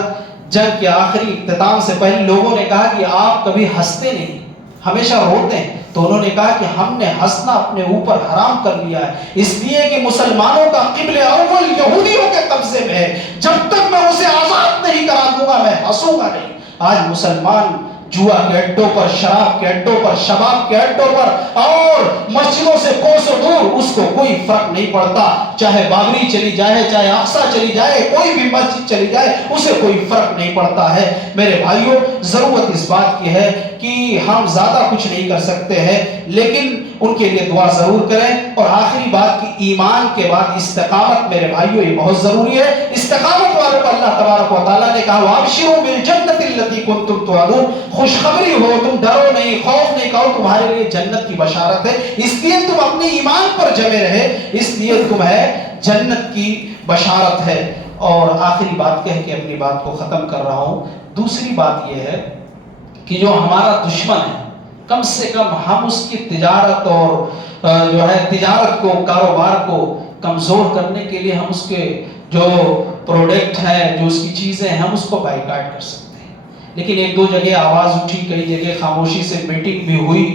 جنگ کے آخری اختتام سے پہلے لوگوں نے کہا کہ آپ کبھی ہنستے نہیں، ہمیشہ روتے ہیں۔ تو انہوں نے کہا کہ ہم نے ہنسنا اپنے اوپر حرام کر لیا ہے، اس لیے کہ مسلمانوں کا قبل اول یہودیوں کے قبضے میں ہے، جب تک میں اسے آزاد نہیں کرا دوں گا میں ہنسوں گا نہیں۔ آج مسلمان جوا کے اڈوں پر، شراب کے اڈوں پر، شباب کے اڈوں پر، اور مسجدوں سے کوسوں دور، اس کو کوئی فرق نہیں پڑتا، چاہے بابری چلی جائے، چاہے اقصی چلی جائے، کوئی بھی مسجد چلی جائے، اسے کوئی فرق نہیں پڑتا ہے۔ میرے بھائیوں، ضرورت اس بات کی ہے کہ ہم زیادہ کچھ نہیں کر سکتے ہیں، لیکن ان کے لیے دعا ضرور کریں۔ اور آخری بات کہ ایمان کے بعد استقامت میرے بھائیوں یہ بہت ضروری ہے۔ استقامت والوں کو اللہ تبارک و تعالیٰ نے کہا وَأَبْشِرُوا بِالْجَنَّةِ الَّتِي كُنْتُمْ تُوعَدُونَ، خوشخبری ہو، تم ڈرو نہیں، خوف نہیں، کہو تمہارے لیے جنت کی بشارت ہے، اس لیے تم اپنی ایمان پر جمے رہے، اس لیے تمہیں جنت کی بشارت ہے۔ اور آخری بات کہہ کے اپنی بات کو ختم کر رہا ہوں۔ دوسری بات یہ ہے کہ جو ہمارا دشمن ہے، کم سے کم ہم اس کی تجارت اور تجارت کو، کاروبار کو کمزور کرنے کے لیے ہم اس کے جو پروڈکٹ ہیں، جو اس کی چیزیں ہیں، ہم اس کو بائیکاٹ کر سکتے ہیں۔ لیکن ایک دو جگہ آواز اٹھی، کئی جگہ خاموشی سے میٹنگ بھی ہوئی،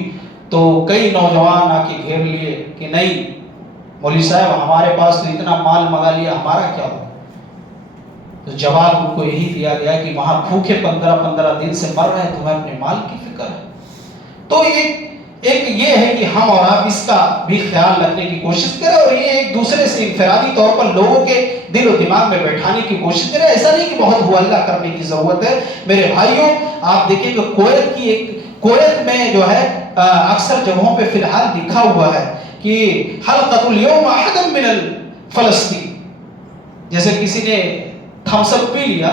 تو کئی نوجوان آ کے گھیر لیے کہ نہیں مولوی صاحب ہمارے پاس تو اتنا مال منگا لیا، ہمارا کیا ہو؟ تو جواب ان کو یہی دیا گیا کہ وہاں بھوکے 15 دن سے مر رہے ہیں، تمہیں اپنے مال کی فکر ہے۔ تو ایک یہ ہے کہ ہم اور آپ اس کا بھی خیال رکھنے کی کوشش کریں، اور یہ ایک دوسرے سے انفرادی طور پر لوگوں کے دل و دماغ میں بیٹھانے کی کوشش کریں۔ ایسا نہیں کہ بہت ہوا کرنے کی ضرورت ہے۔ میرے بھائیوں، آپ دیکھیں کہ کویت میں جو ہے اکثر جگہوں پہ فی الحال لکھا ہوا ہے کہ حلقۃ الیوم احد من فلسطین، جیسے کسی نے تھمس اپ پی لیا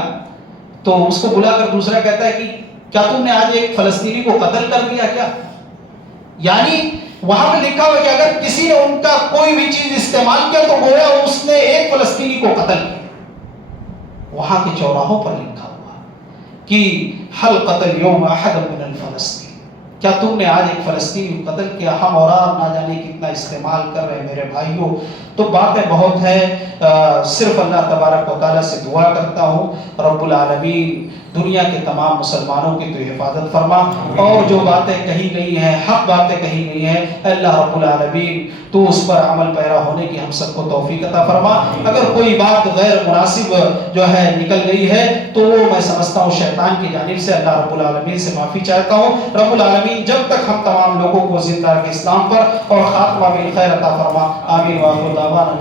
تو اس کو بلا کر دوسرا کہتا ہے کہ کیا تم نے آج ایک فلسطینی کو قتل کر دیا کیا؟ یعنی وہاں پہ لکھا ہوا کہ اگر کسی نے ان کا کوئی بھی چیز استعمال کیا تو گویا اس نے ایک فلسطینی کو قتل کیا۔ وہاں کے چوراہوں پر لکھا ہوا کہ حلقۃ الیوم احد من الفلسطین، کیا تم نے آج ایک فلسطینی کو قتل کیا؟ ہم اور آپ نہ جانے کتنا استعمال کر رہے ہیں میرے بھائیوں. تو باتیں بہت ہیں. صرف اللہ تبارک و تعالیٰ سے دعا کرتا ہوں رب العالمین دنیا کے تمام مسلمانوں کی تو حفاظت فرما, اور جو باتیں کہی گئی ہیں, حق باتیں کہی گئی ہیں, اللہ رب العالمین تو اس پر عمل پیرا ہونے کی ہم سب کو توفیق عطا فرما. اگر کوئی بات غیر مناسب جو ہے نکل گئی ہے تو وہ میں سمجھتا ہوں شیطان کی جانب سے, اللہ رب العالمین سے معافی چاہتا ہوں. رب العالمین جب تک ہم تمام لوگوں کو زندہ رکھے اسلام پر اور خاتمہ بالخیر عطا فرما. آمین. وآخر دعوانا